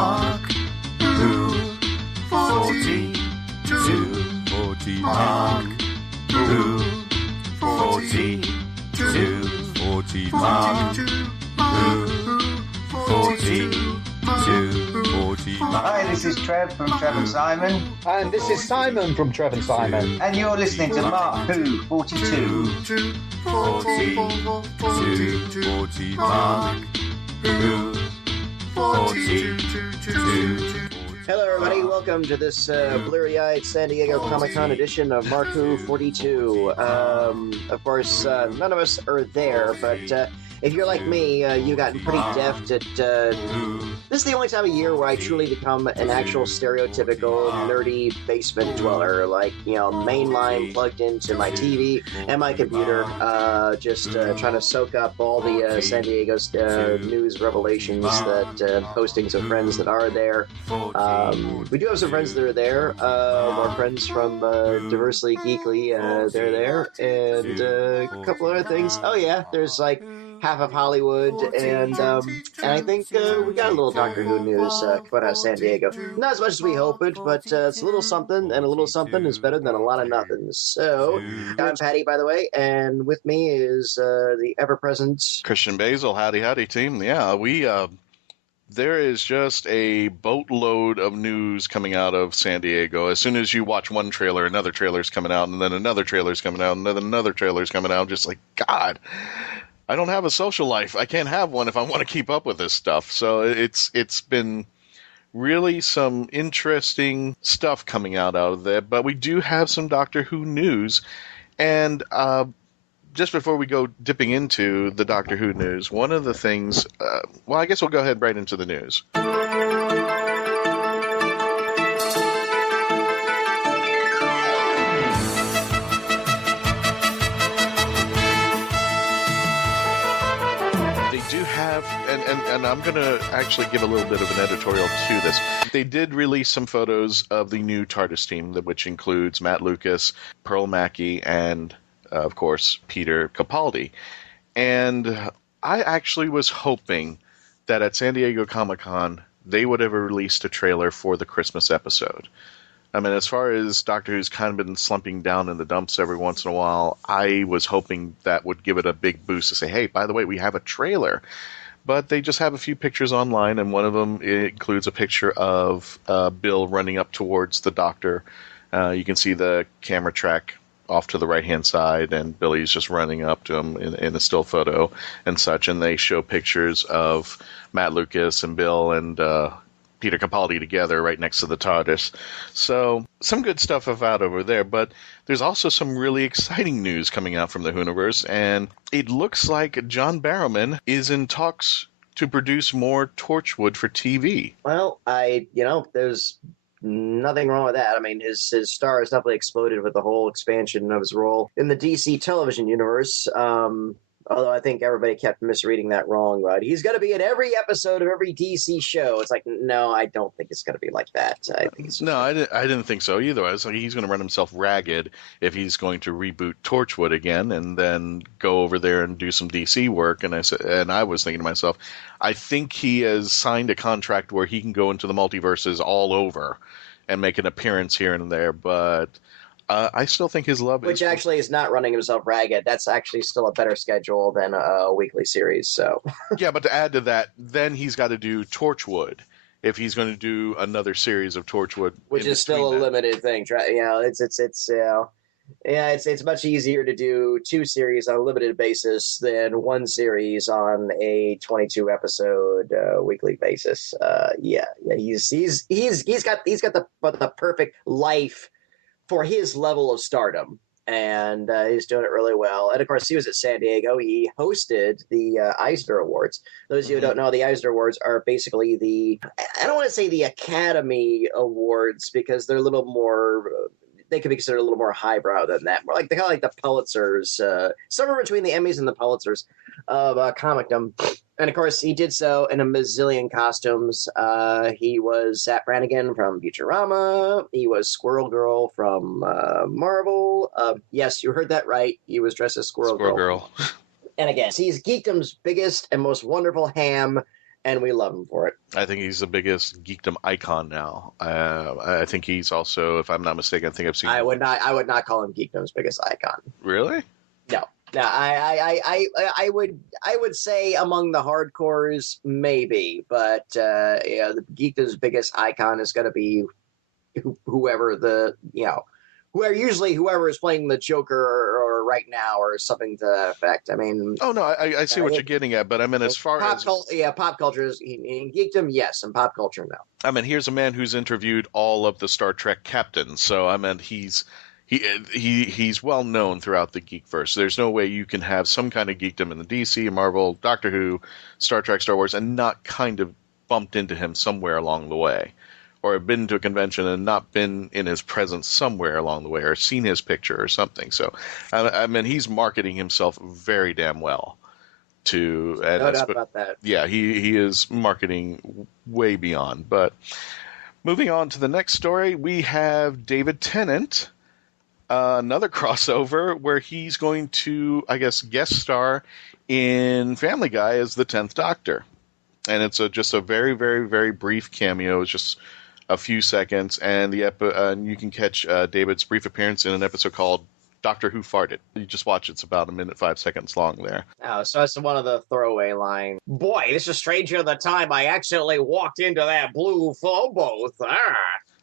Mark, who, 42, Mark, who, 42, Mark, who, 42. Hi, this is Trev from Trev and Simon. And this is Simon from Trev and Simon. And you're listening to Mark Who 42. 40, Mark, who, 42. Hello, everybody. Welcome to this bleary-eyed San Diego Comic-Con edition of Mark Who 42. Of course, none of us are there, but if you're like me, you've gotten pretty deft at... this is the only time of year where I truly become an actual stereotypical nerdy basement dweller, like, you know, mainline plugged into my TV and my computer, just trying to soak up all the San Diego news revelations, that postings of friends that are there. We do have some friends that are there, more friends from Diversely Geekly, they're there, and a couple other things. Oh yeah, there's like half of Hollywood, and I think we got a little Doctor Who news coming out of San Diego. Not as much as we hoped, but it's a little something, and a little something is better than a lot of nothing. So, I'm Patty, by the way, and with me is the ever-present Christian-basel. Howdy, team. Yeah, there is just a boatload of news coming out of San Diego. As soon as you watch one trailer, another trailer's coming out, and then another trailer's coming out, and then another trailer's coming out. Just like, God, I don't have a social life. I can't have one if I want to keep up with this stuff. So it's been really some interesting stuff coming out of there. But we do have some Doctor Who news. And just before we go dipping into the Doctor Who news, one of the things... well, I guess we'll go ahead right into the news. And I'm going to actually give a little bit of an editorial to this. They did release some photos of the new TARDIS team, which includes Matt Lucas, Pearl Mackie, and, of course, Peter-Capaldi. And I actually was hoping that at San Diego Comic-Con, they would have released a trailer for the Christmas episode. I mean, as far as Doctor Who's kind of been slumping down in the dumps every once in a while, I was hoping that would give it a big boost to say, hey, by the way, we have a trailer. But they just have a few pictures online, and one of them includes a picture of Bill running up towards the Doctor. You can see the camera track off to the right-hand side, and Billy's just running up to him in a still photo and such. And they show pictures of Matt Lucas and Bill and Peter Capaldi together right next to the TARDIS. So some good stuff out over there, but there's also some really exciting news coming out from the Whoniverse, and it looks like John Barrowman is in talks to produce more Torchwood for TV. Well, there's nothing wrong with that. I mean, his star has definitely exploded with the whole expansion of his role in the DC television universe. Although I think everybody kept misreading that wrong, right? He's going to be in every episode of every DC show. It's like, no, I don't think it's going to be like that. I didn't think so either. I was like, he's going to run himself ragged if he's going to reboot Torchwood again and then go over there and do some DC work. And I was thinking to myself, I think he has signed a contract where he can go into the multiverses all over and make an appearance here and there, but... I still think his love Which actually is not running himself ragged. That's actually still a better schedule than a weekly series. So yeah, but to add to that, then he's got to do Torchwood if he's going to do another series of Torchwood. Which is still a limited thing. It's much easier to do two series on a limited basis than one series on a 22 episode weekly basis. He's got the perfect life for his level of stardom, and he's doing it really well. And of course, he was at San Diego. He hosted the Eisner Awards. Those of you who don't know, the Eisner Awards are basically I don't want to say the Academy Awards, because they're a little more, they could be considered a little more highbrow than that. More like kind of like the Pulitzers, somewhere between the Emmys and the Pulitzers of comicdom. And of course, he did so in a mazillion costumes. He was Zap Brannigan from Futurama. He was Squirrel Girl from Marvel. Yes, you heard that right. He was dressed as Squirrel Girl. And again, he's geekdom's biggest and most wonderful ham and we love him for it. I think he's the biggest geekdom icon now. I think he's also, if I'm not mistaken, I think I've seen. I would not call him geekdom's biggest icon. Really? No. No, I would say among the hardcores maybe, but the geekdom's biggest icon is going to be whoever whoever is playing the Joker or right now or something to that effect. I mean, oh no, I see what you're getting at, but I mean, as far as pop culture is in geekdom, yes, and pop culture, no. I mean, here's a man who's interviewed all of the Star Trek captains, so I mean, he's well known throughout the geekverse. There's no way you can have some kind of geekdom in the DC, Marvel, Doctor Who, Star Trek, Star Wars, and not kind of bumped into him somewhere along the way, or have been to a convention and not been in his presence somewhere along the way, or seen his picture or something. So, I mean, he's marketing himself very damn well. No doubt about that. Yeah, he is marketing way beyond. But moving on to the next story, we have David Tennant. Another crossover where he's going to, I guess, guest star in Family Guy as the 10th Doctor. And it's just a very, very, very brief cameo. It's just a few seconds. And you can catch David's brief appearance in an episode called Doctor Who Farted. You just watch it. It's about 1 minute, 5 seconds long there. Oh, so it's one of the throwaway lines. Boy, this is stranger than time I accidentally walked into that blue flow booth. Ah.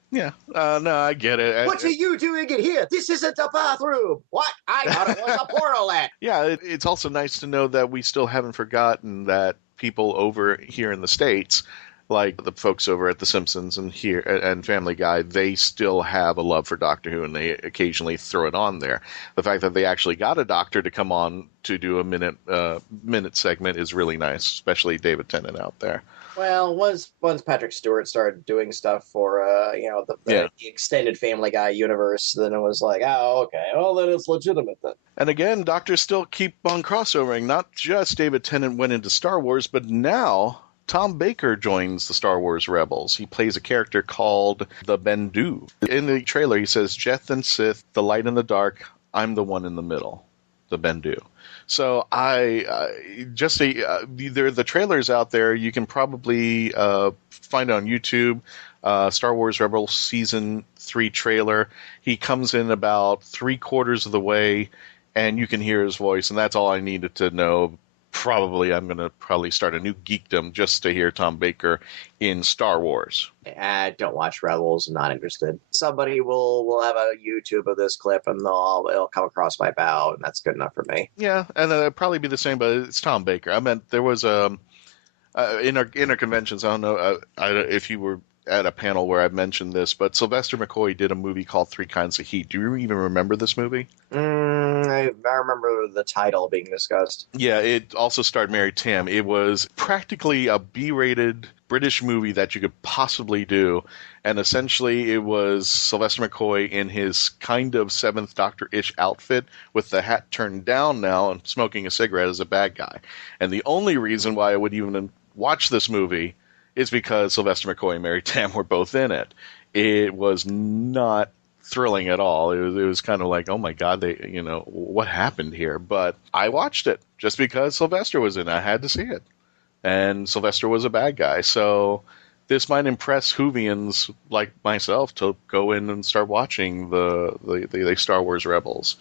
Yeah, no, I get it. What are you doing in here? This isn't a bathroom. What? I thought it was a portalet. Yeah, it's also nice to know that we still haven't forgotten that people over here in the States, like the folks over at The Simpsons and Family Guy, they still have a love for Doctor Who, and they occasionally throw it on there. The fact that they actually got a doctor to come on to do a minute segment is really nice, especially David Tennant out there. Well, once Patrick Stewart started doing stuff for the extended Family Guy universe, then it was like, oh, okay, well then it's legitimate then. And again, doctors still keep on crossovering. Not just David Tennant went into Star Wars, but now Tom Baker joins the Star Wars Rebels. He plays a character called the Bendu. In the trailer, he says, "Jeth and Sith, the light and the dark. I'm the one in the middle, the Bendu." So the trailers out there, you can probably find on YouTube, Star Wars Rebels Season 3 trailer. He comes in about 3/4 of the way, and you can hear his voice, and that's all I needed to know. Probably I'm going to start a new geekdom just to hear Tom Baker in Star Wars. Don't watch Rebels. I'm not interested. Somebody will have a YouTube of this clip, and it'll come across my bow, and that's good enough for me. Yeah, and it'll probably be the same, but it's Tom Baker. I meant there was in our conventions. I don't know if you were at a panel where I mentioned this, but Sylvester McCoy did a movie called 3 Kinds of Heat. Do you even remember this movie? I remember the title being discussed. Yeah, it also starred Mary Tam. It was practically a B-rated British movie that you could possibly do, and essentially it was Sylvester McCoy in his kind of 7th Doctor-ish outfit with the hat turned down now and smoking a cigarette as a bad guy. And the only reason why I would even watch this movie is because Sylvester McCoy and Mary Tam were both in it. It was not thrilling at all. It was kind of like, oh my God, what happened here? But I watched it just because Sylvester was in it. I had to see it. And Sylvester was a bad guy. So this might impress Whovians like myself to go in and start watching the Star Wars Rebels.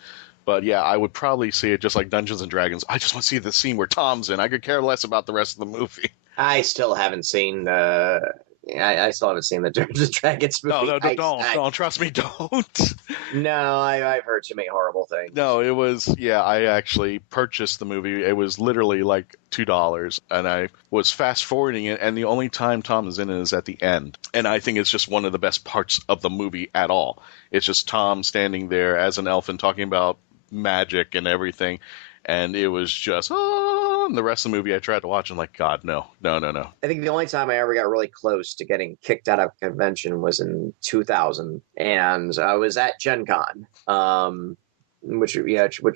But yeah, I would probably see it just like Dungeons and Dragons. I just want to see the scene where Tom's in. I could care less about the rest of the movie. I still haven't seen I still haven't seen the Dungeons and Dragons movie. No, don't. Trust me, don't. No, I've heard too many horrible things. No, it was, I actually purchased the movie. It was literally like $2, and I was fast forwarding it, and the only time Tom is in it is at the end. And I think it's just one of the best parts of the movie at all. It's just Tom standing there as an elf and talking about magic and everything, and it was just, and the rest of the movie I tried to watch, and like, God, no. I think the only time I ever got really close to getting kicked out of a convention was in 2000, and I was at Gen Con, which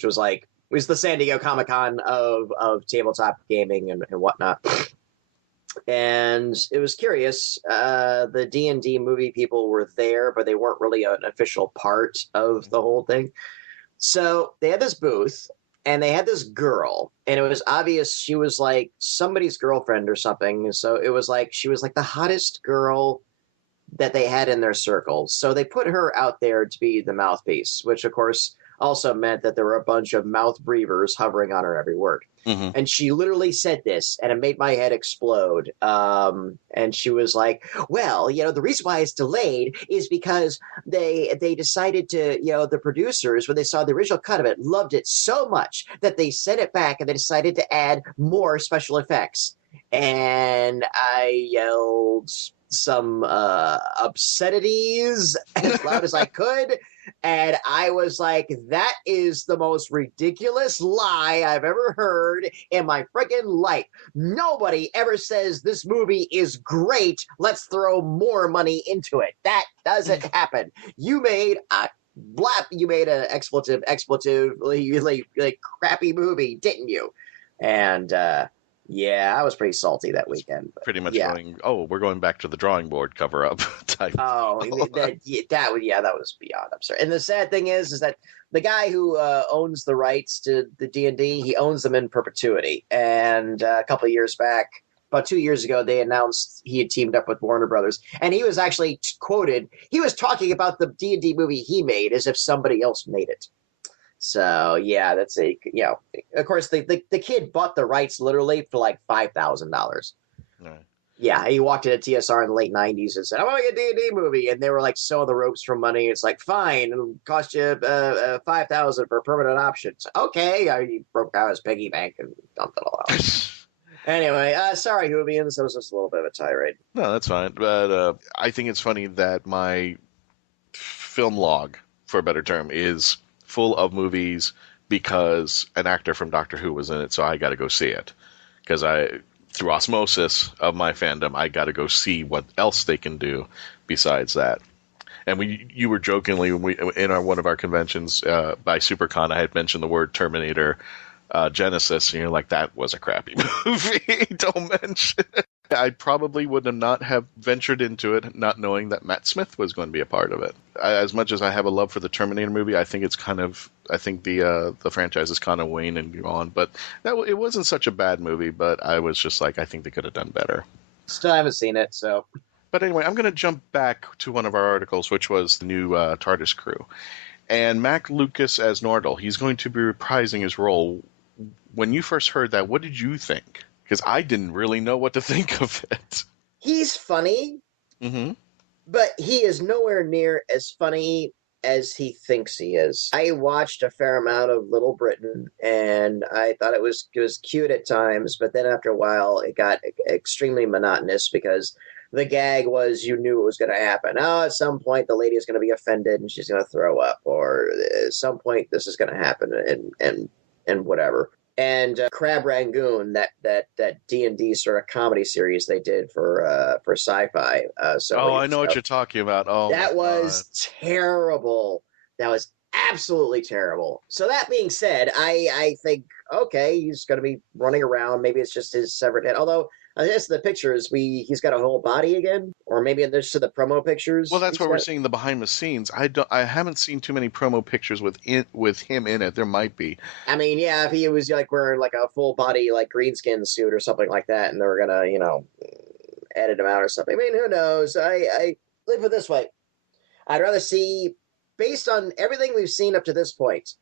was like, it was the San Diego Comic-Con of tabletop gaming and whatnot. And it was curious. The D&D movie people were there, but they weren't really an official part of the whole thing. So they had this booth, and they had this girl, and it was obvious she was like somebody's girlfriend or something. So it was like she was like the hottest girl that they had in their circle. So they put her out there to be the mouthpiece, which of course also meant that there were a bunch of mouth breathers hovering on her every word. Mm-hmm. And she literally said this, and it made my head explode. And she was like, well, you know, the reason why it's delayed is because they decided to, you know, the producers, when they saw the original cut of it, loved it so much that they sent it back and they decided to add more special effects. And I yelled some obscenities as loud as I could. And I was like, that is the most ridiculous lie I've ever heard in my freaking life. Nobody ever says this movie is great. Let's throw more money into it. That doesn't happen. You made a expletive, like crappy movie, didn't you? And, yeah, I was pretty salty that weekend. Pretty much going, oh, we're going back to the drawing board cover-up type. Oh, that was beyond absurd. And the sad thing is that the guy who owns the rights to the D&D, he owns them in perpetuity. And a couple of years back, about 2 years ago, they announced he had teamed up with Warner Brothers. And he was actually quoted, he was talking about the D&D movie he made as if somebody else made it. So yeah, that's of course the kid bought the rights literally for like $5,000. Right. Yeah, he walked into TSR in the late '90s and said, "I want to get a D&D movie," and they were like sewing the ropes for money. It's like, fine, it'll cost you $5,000 for permanent options. Okay, he broke out his piggy bank and dumped it all out. Anyway, sorry, Hoovians, that was just a little bit of a tirade. No, that's fine. But I think it's funny that my film log, for a better term, is full of movies because an actor from Doctor Who was in it, so I got to go see it. Because through osmosis of my fandom, I got to go see what else they can do besides that. And you were jokingly, in one of our conventions by SuperCon, I had mentioned the word Terminator Genesis, and you're like, that was a crappy movie. Don't mention it. I probably would not have ventured into it not knowing that Matt Smith was going to be a part of it. As much as I have a love for the Terminator movie, I think the franchise is kind of waning and on. But it wasn't such a bad movie, but I was just like, I think they could have done better. Still haven't seen it, so. But anyway, I'm going to jump back to one of our articles, which was the new TARDIS crew. And Mac Lucas as Nordal, he's going to be reprising his role. When you first heard that, what did you think? Because I didn't really know what to think of it. He's funny, but he is nowhere near as funny as he thinks he is. I watched a fair amount of Little Britain, and I thought it was cute at times, but then after a while, it got extremely monotonous because the gag was you knew it was going to happen. Oh, at some point, the lady is going to be offended and she's going to throw up, or at some point, this is going to happen, and whatever. And Crab Rangoon, that D&D sort of comedy series they did for Sci-Fi. I know what you're talking about. Oh, that was terrible. That was absolutely terrible. So that being said, I think, okay, he's going to be running around. Maybe it's just his severed head. Although, I guess the pictures, he's got a whole body again, or maybe there's to the promo pictures. Well, that's what we're seeing, the behind the scenes. I haven't seen too many promo pictures with him in it. There might be. I mean, yeah, if he was like wearing like a full body like greenskin suit or something like that, and they were gonna edit him out or something. I mean, who knows? I live it this way. I'd rather see, based on everything we've seen up to this point,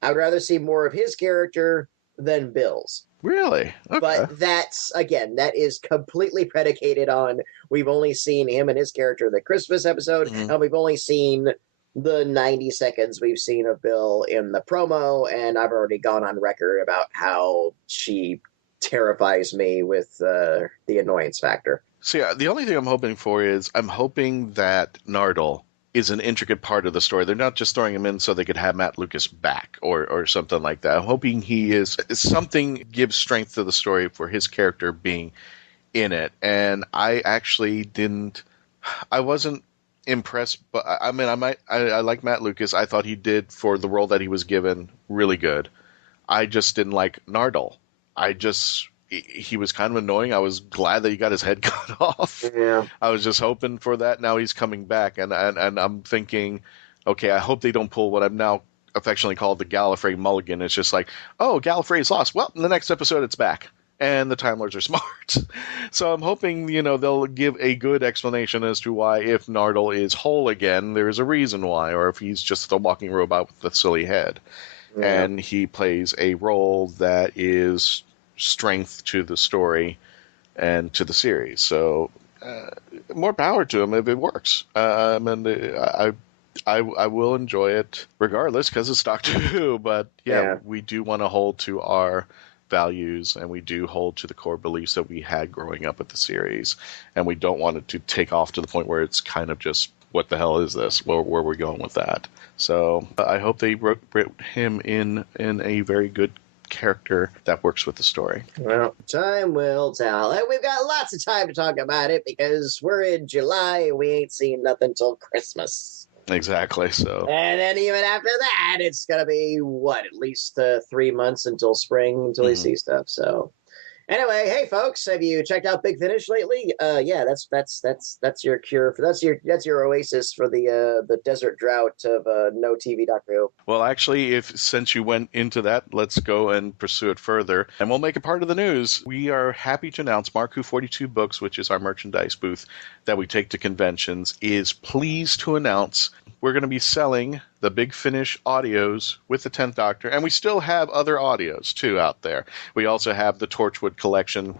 I'd rather see more of his character than Bill's. Really? Okay. But that is completely predicated on we've only seen him and his character in the Christmas episode, and we've only seen the 90 seconds we've seen of Bill in the promo, and I've already gone on record about how she terrifies me with the annoyance factor. So yeah, the only thing I'm hoping for is I'm hoping that Nardal is an intricate part of the story. They're not just throwing him in so they could have Matt Lucas back or something like that. I'm hoping he is something gives strength to the story for his character being in it. And I actually I wasn't impressed, but I like Matt Lucas. I thought he did, for the role that he was given, really good. I just didn't like Nardal. He was kind of annoying. I was glad that he got his head cut off. Yeah. I was just hoping for that. Now he's coming back, and I'm thinking, okay, I hope they don't pull what I'm now affectionately called the Gallifrey Mulligan. It's just like, oh, Gallifrey's lost. Well, in the next episode, it's back. And the Time Lords are smart. So I'm hoping, they'll give a good explanation as to why, if Nardole is whole again, there's a reason why, or if he's just a walking robot with a silly head. Yeah. And he plays a role that is strength to the story and to the series. So more power to him if it works. I will enjoy it regardless because it's Doctor Who. But yeah, we do want to hold to our values, and we do hold to the core beliefs that we had growing up with the series, and we don't want it to take off to the point where it's kind of just, what the hell is this? Where are we going with that? So I hope they wrote him in a very good character that works with the story. Well, time will tell. And we've got lots of time to talk about it because we're in July and we ain't seen nothing till Christmas. Exactly. So, and then even after that, it's gonna be at least 3 months until spring until we see stuff. So, anyway, hey folks, have you checked out Big Finish lately? Yeah, that's your cure for that's your oasis for the desert drought of no TV Doctor Who. Well, actually, since you went into that, let's go and pursue it further, and we'll make it part of the news. We are happy to announce Mark Who 42 Books, which is our merchandise booth that we take to conventions, is pleased to announce we're going to be selling the Big Finish audios with the 10th Doctor, and we still have other audios, too, out there. We also have the Torchwood collection,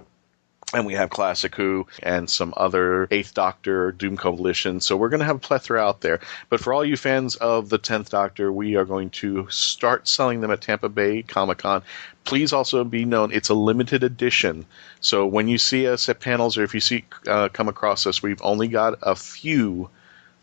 and we have Classic Who and some other 8th Doctor Doom Coalition, so we're going to have a plethora out there. But for all you fans of the 10th Doctor, we are going to start selling them at Tampa Bay Comic-Con. Please also be known, it's a limited edition. So when you see us at panels, or if you come across us, we've only got a few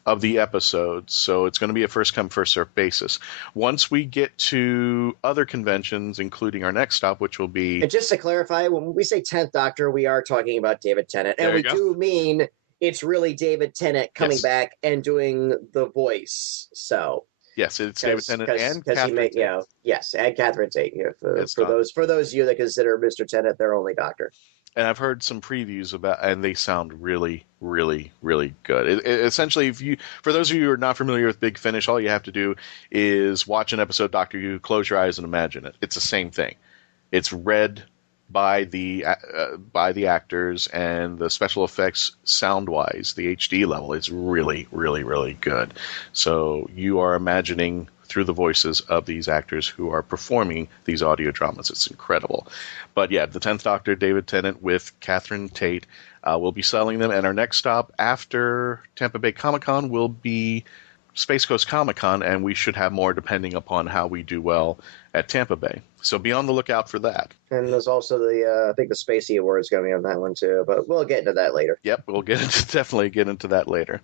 of the episodes, so it's going to be a first-come, first-served basis. Once we get to other conventions, including our next stop, which will be... And just to clarify, when we say 10th Doctor, we are talking about David Tennant, and we do mean it's really David Tennant coming back and doing the voice, so... Yes, it's David Tennant and Catherine Tate. Yes, and Catherine Tate. For those of you that consider Mr. Tennant their only Doctor. And I've heard some previews and they sound really, really, really good. Essentially, for those of you who are not familiar with Big Finish, all you have to do is watch an episode of Doctor Who, close your eyes, and imagine it. It's the same thing. It's read by the actors, and the special effects, sound-wise, the HD level is really, really, really good. So you are imagining through the voices of these actors who are performing these audio dramas. It's incredible. But yeah, the 10th Doctor, David Tennant with Catherine Tate, will be selling them. And our next stop after Tampa Bay Comic-Con will be Space Coast Comic-Con, and we should have more depending upon how we do well at Tampa Bay. So be on the lookout for that. And there's also I think the Spacey Awards going on that one too, but we'll get into that later. Yep, we'll definitely get into that later.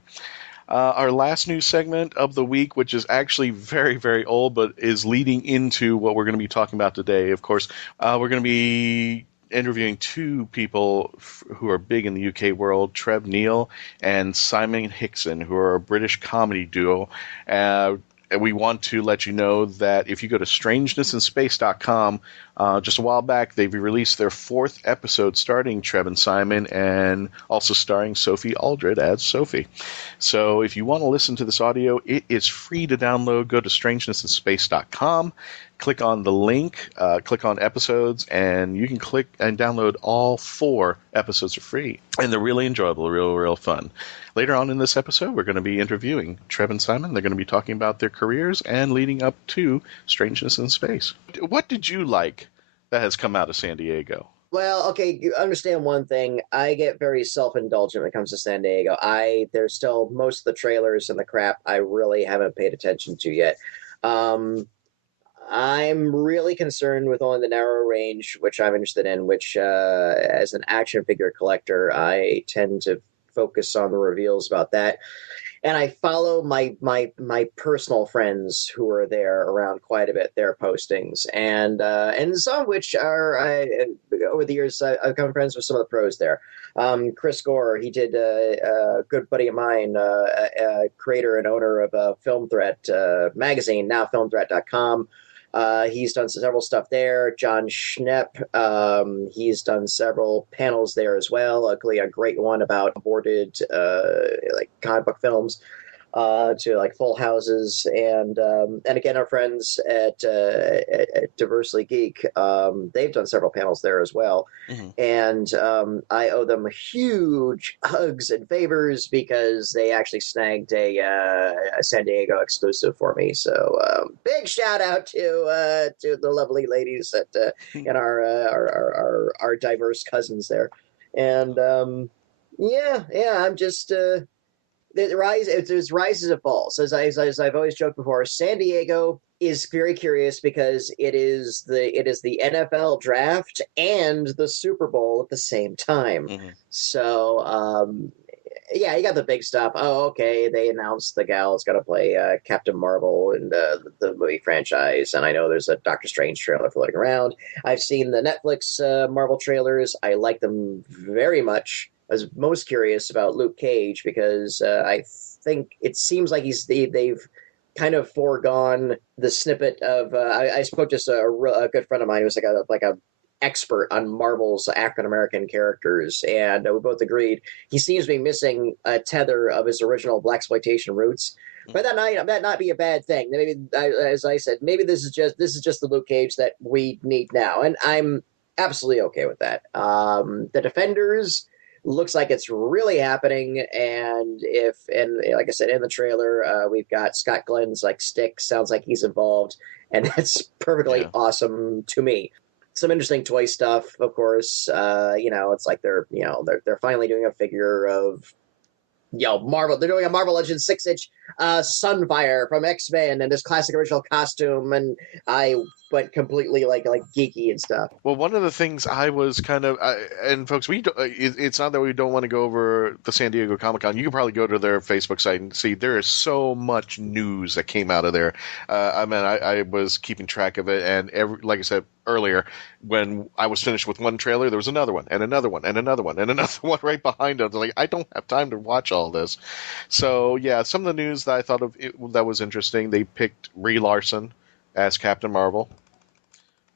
Our last news segment of the week, which is actually very, very old, but is leading into what we're going to be talking about today. Of course, we're going to be interviewing two people who are big in the UK world, Trev-neal and Simon-Hickson, who are a British comedy duo. And we want to let you know that if you go to strangeness-in-space.com, just a while back, they've released their 4th episode starring Trev and Simon, and also starring Sophie Aldred as Sophie. So if you want to listen to this audio, it is free to download. Go to strangeness-in-space.com, click on the link, click on episodes, and you can click and download all 4 episodes for free. And they're really enjoyable, real fun. Later on in this episode, we're going to be interviewing Trev and Simon. They're going to be talking about their careers and leading up to Strangeness in Space. What did you like that has come out of San Diego? Well, okay, you understand one thing. I get very self-indulgent when it comes to San Diego. There's still most of the trailers and the crap I really haven't paid attention to yet. I'm really concerned with only the narrow range, which I'm interested in, which as an action figure collector, I tend to focus on the reveals about that. And I follow my personal friends who are there around quite a bit, their postings, and some of which are over the years I've become friends with some of the pros there. Chris Gore, he did a good buddy of mine, creator and owner of Film Threat magazine, now filmthreat.com. He's done several stuff there. John Schnepp, he's done several panels there as well. Luckily, a great one about aborted like comic book films. to like full houses, and again our friends at Diversely Geek, they've done several panels there as well. Mm-hmm. And I owe them huge hugs and favors because they actually snagged a San Diego exclusive for me. So big shout out to the lovely ladies and our diverse cousins there. And I'm just there's rises and falls. As I've always joked before, San Diego is very curious because it is the NFL draft and the Super Bowl at the same time. Mm-hmm. So you got the big stuff. Oh, okay, they announced the gal is going to play Captain Marvel in the movie franchise, and I know there's a Doctor Strange trailer floating around. I've seen the Netflix Marvel trailers. I like them very much. I was most curious about Luke Cage because I think it seems like they've kind of foregone the snippet of. I spoke to a good friend of mine who was like a expert on Marvel's African American characters, and we both agreed he seems to be missing a tether of his original blaxploitation roots. But that might not be a bad thing. Maybe, as I said, maybe this is just the Luke Cage that we need now, and I'm absolutely okay with that. The Defenders looks like it's really happening, and like I said in the trailer, we've got Scott Glenn's like stick. Sounds like he's involved, and that's perfectly awesome to me. Some interesting toy stuff, of course. It's like they're finally doing a figure of Marvel. They're doing a Marvel Legends 6-inch Sunfire from X-Men in this classic original costume, and I went completely like geeky and stuff. Well, one of the things I was kind of, and folks, it's not that we don't want to go over the San Diego Comic-Con. You can probably go to their Facebook site and see there is so much news that came out of there. I was keeping track of it, and like I said earlier, when I was finished with one trailer, there was another one, and another one, and another one, and another one right behind it. I was like, I don't have time to watch all this. So, yeah, some of the news that I thought of that was interesting, they picked Brie Larson as Captain Marvel.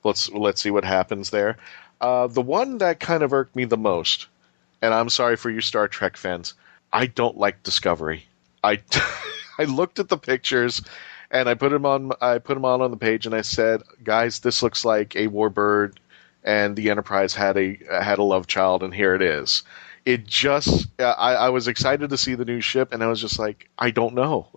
Let's see what happens there. The one that kind of irked me the most, and I'm sorry for you Star Trek fans, I don't like Discovery. I looked at the pictures, and I put them on the page, and I said, guys, this looks like a Warbird and the Enterprise had a love child, and here it is. It just I was excited to see the new ship, and I was just like, I don't know.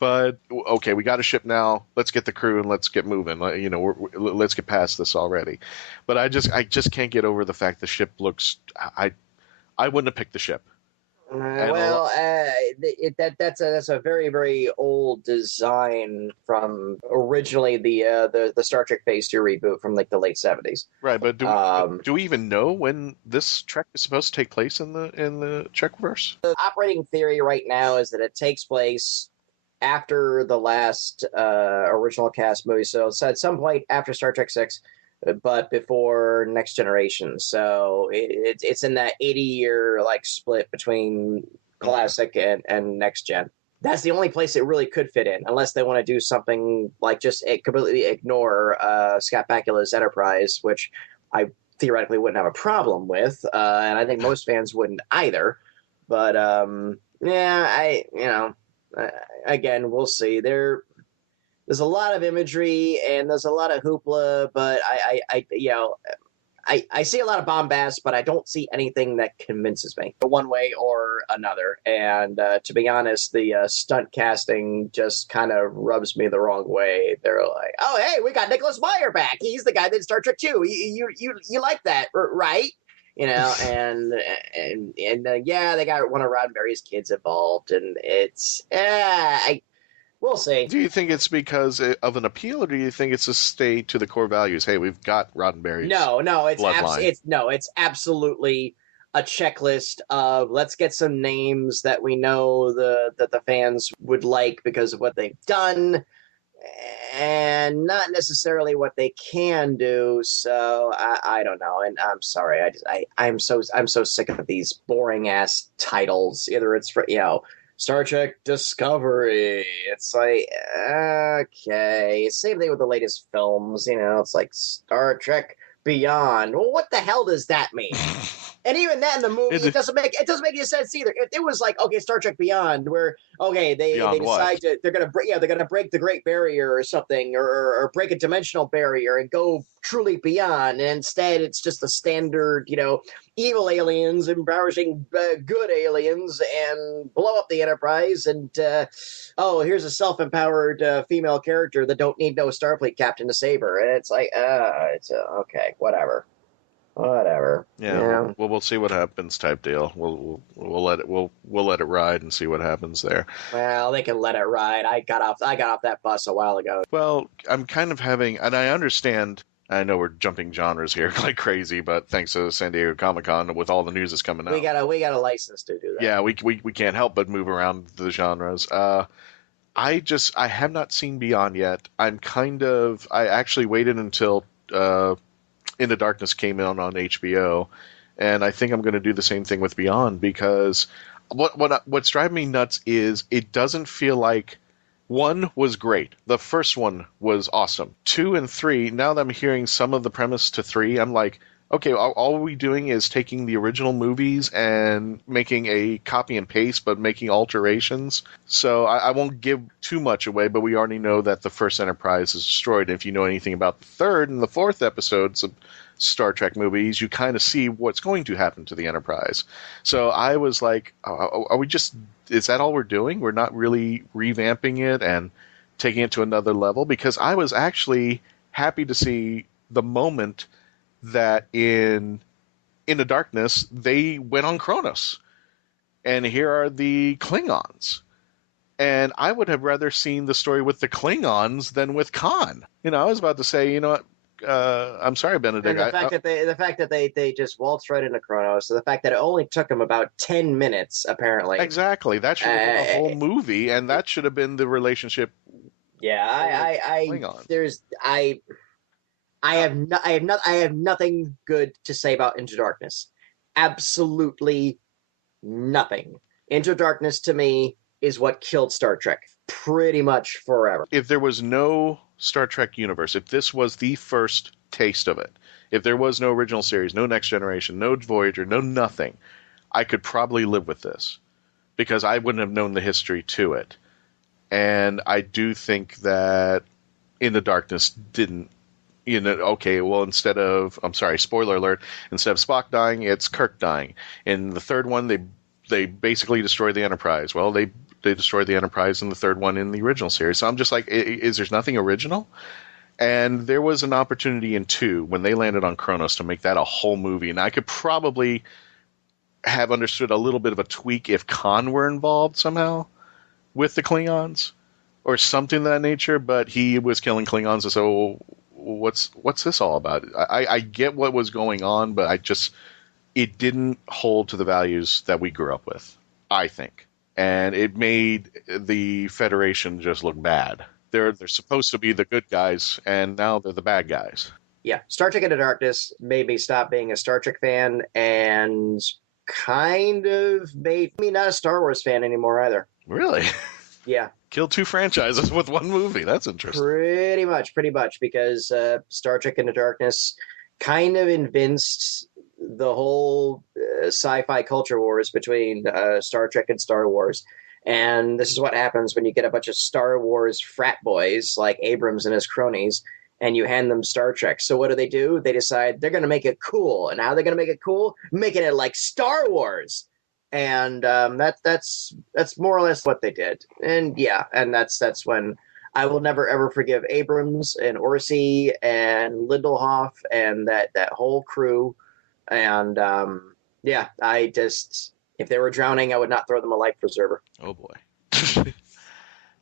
But okay, we got a ship now. Let's get the crew and let's get moving. Let's get past this already. But I just can't get over the fact the ship looks. I wouldn't have picked the ship. That's a very, very old design from originally the Star Trek Phase 2 reboot from like the late 70s. Right, but do we even know when this Trek is supposed to take place in the Trekverse? The operating theory right now is that it takes place after the last original cast movie, so it's at some point after Star Trek 6, but before Next Generation. So it's in that 80-year like split between classic and next gen. That's the only place it really could fit in, unless they want to do something like just completely ignore Scott Bakula's Enterprise, which I theoretically wouldn't have a problem with, and I think most fans wouldn't either. But again, we'll see. There's a lot of imagery and there's a lot of hoopla, but I see a lot of bombast, but I don't see anything that convinces me one way or another. And to be honest, the stunt casting just kind of rubs me the wrong way. They're like, "Oh, hey, we got Nicholas Meyer back. He's the guy that did Star Trek 2. You like that, right?" And they got one of Roddenberry's kids involved, and it's we'll see. Do you think it's because of an appeal, or do you think it's a stay to the core values? Hey, we've got Roddenberry's it's absolutely a checklist of let's get some names that we know that the fans would like because of what they've done, and not necessarily what they can do. So I don't know, and I'm sorry. I'm so sick of these boring ass titles. Either it's for Star Trek Discovery. It's like, okay, same thing with the latest films. It's like Star Trek Beyond. Well, what the hell does that mean? And even that in the movie, it doesn't make any sense either. If it was like, okay, Star Trek Beyond, where they decide they're gonna break the Great Barrier or something, or break a dimensional barrier and go truly beyond, and instead it's just the standard, evil aliens embarrassing good aliens and blow up the Enterprise, and here's a self-empowered female character that don't need no Starfleet captain to save her, and it's like, okay, whatever. Yeah. Well, we'll see what happens. Type deal. We'll let it ride and see what happens there. Well, they can let it ride. I got off that bus a while ago. Well, I'm kind of having, and I understand. I know we're jumping genres here like crazy, but thanks to San Diego Comic-Con with all the news that's coming out, we got a license to do that. Yeah, we can't help but move around the genres. I have not seen Beyond yet. I actually waited until Into Darkness came in on HBO, and I think I'm going to do the same thing with Beyond, because what's driving me nuts is it doesn't feel like 1 was great. The first one was awesome. 2 and 3, now that I'm hearing some of the premise to 3, I'm like, okay, all we're doing is taking the original movies and making a copy and paste, but making alterations. So I won't give too much away, but we already know that the first Enterprise is destroyed. And if you know anything about the third and the fourth episodes of Star Trek movies, you kind of see what's going to happen to the Enterprise. So I was like, is that all we're doing? We're not really revamping it and taking it to another level? Because I was actually happy to see the moment that in the Darkness they went on Kronos, and here are the Klingons, and I would have rather seen the story with the Klingons than with Khan. I was about to say, I'm sorry, Benedict. And the fact that they just waltzed right into Kronos, so the fact that it only took them about 10 minutes, apparently. Exactly, that should have been the whole movie, and that should have been the relationship. Yeah, Klingons. I have nothing good to say about Into Darkness. Absolutely nothing. Into Darkness to me is what killed Star Trek pretty much forever. If there was no Star Trek universe, if this was the first taste of it, if there was no original series, no Next Generation, no Voyager, no nothing, I could probably live with this, because I wouldn't have known the history to it. And I do think that In the Darkness didn't, instead of, I'm sorry, spoiler alert, instead of Spock dying, it's Kirk dying. In the third one, they basically destroy the Enterprise. Well, they destroyed the Enterprise in the third one in the original series. So I'm just like, is there nothing original? And there was an opportunity in 2 when they landed on Kronos to make that a whole movie. And I could probably have understood a little bit of a tweak if Khan were involved somehow with the Klingons or something of that nature, but he was killing Klingons, so what's this all about? I get what was going on, but it didn't hold to the values that we grew up with, I think. And it made the Federation just look bad. They're supposed to be the good guys, and now they're the bad guys. Yeah, Star Trek Into Darkness made me stop being a Star Trek fan, and kind of made me not a Star Wars fan anymore either. Really? Yeah. Killed 2 franchises with 1 movie. That's interesting. Pretty much, because Star Trek Into Darkness kind of evinced the whole sci-fi culture wars between Star Trek and Star Wars. And this is what happens when you get a bunch of Star Wars frat boys like Abrams and his cronies, and you hand them Star Trek. So what do? They decide they're going to make it cool. And how are they going to make it cool? Making it like Star Wars. And that's more or less what they did. And yeah, and that's when I will never ever forgive Abrams and Orsi and Lindelhoff and that whole crew. And yeah, if they were drowning, I would not throw them a life preserver. Oh boy.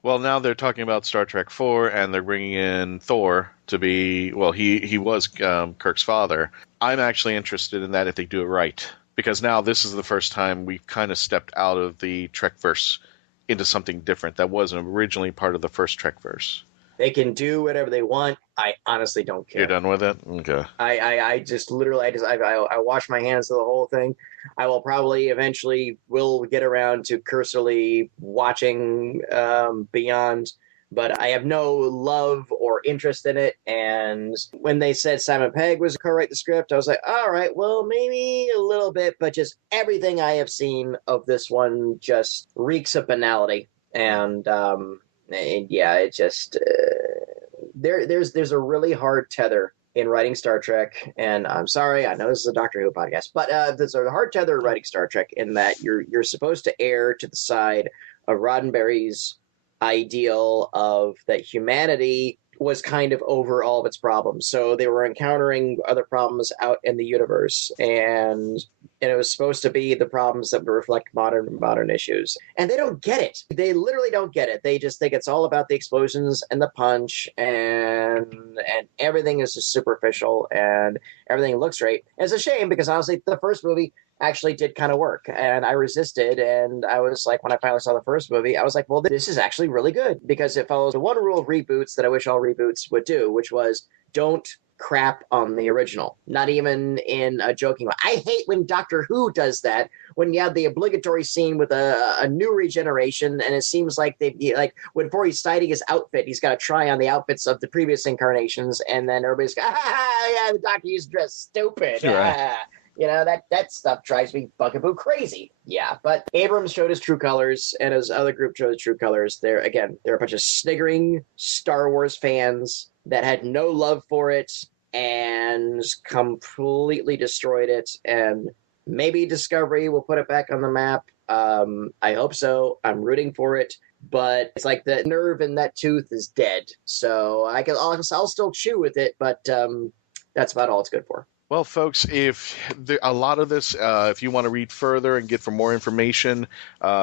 Well, now they're talking about Star Trek 4, and they're bringing in Thor to be, well, he was Kirk's father. I'm actually interested in that if they do it right. Because now this is the first time we've kind of stepped out of the Trekverse into something different that wasn't originally part of the first Trekverse. They can do whatever they want. I honestly don't care. You're done with it? Okay. I wash my hands of the whole thing. I will probably eventually will get around to cursorily watching Beyond but I have no love or interest in it. And when they said Simon Pegg was co-write the script, I was like, all right, well, maybe a little bit, but just everything I have seen of this one just reeks of banality. And yeah, it just there's a really hard tether in writing Star Trek, and I'm sorry, I know this is a Doctor Who podcast, but there's a hard tether in writing Star Trek in that you're supposed to err to the side of Roddenberry's ideal of that humanity was kind of over all of its problems. So they were encountering other problems out in the universe, and it was supposed to be the problems that would reflect modern issues. And they don't get it. They literally don't get it. They just think it's all about the explosions and the punch, and everything is just superficial, and everything looks great. And it's a shame because honestly, the first movie actually did kind of work, and I resisted, and I was like, when I finally saw the first movie, I was like, well, this is actually really good, because it follows the one rule of reboots that I wish all reboots would do, which was don't crap on the original, not even in a joking way. I hate when Doctor Who does that, when you have the obligatory scene with a new regeneration, and it seems like before he's styling his outfit, he's got to try on the outfits of the previous incarnations, and then everybody's going, yeah, the Doctor used to dress stupid. Right. You know, that stuff drives me bugaboo crazy. Yeah, but Abrams showed his true colors, and his other group showed his true colors. They're a bunch of sniggering Star Wars fans that had no love for it and completely destroyed it. And maybe Discovery will put it back on the map. I hope so. I'm rooting for it. But it's like the nerve in that tooth is dead. So I'll still chew with it, but that's about all it's good for. Well, folks, if a lot of this, if you want to read further and get for more information,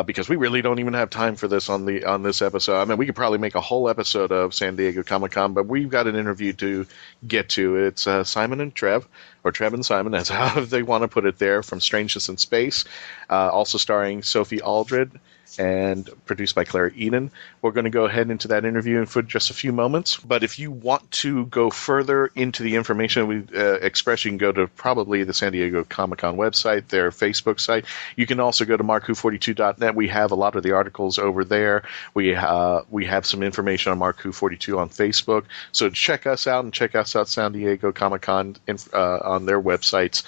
because we really don't even have time for this on this episode. I mean, we could probably make a whole episode of San Diego Comic-Con, but we've got an interview to get to. It's Simon and Trev, or Trev and Simon, that's how they want to put it there, from Strangeness-in-Space, also starring Sophie Aldred, and produced by Clare Eden. We're going to go ahead into that interview in for just a few moments. But if you want to go further into the information we express, you can go to probably the San Diego Comic-Con website, their Facebook site. You can also go to mark-who42.net. We have a lot of the articles over there. We have some information on mark-who42 on Facebook. So check us out, and check us out, San Diego Comic-Con, on their websites.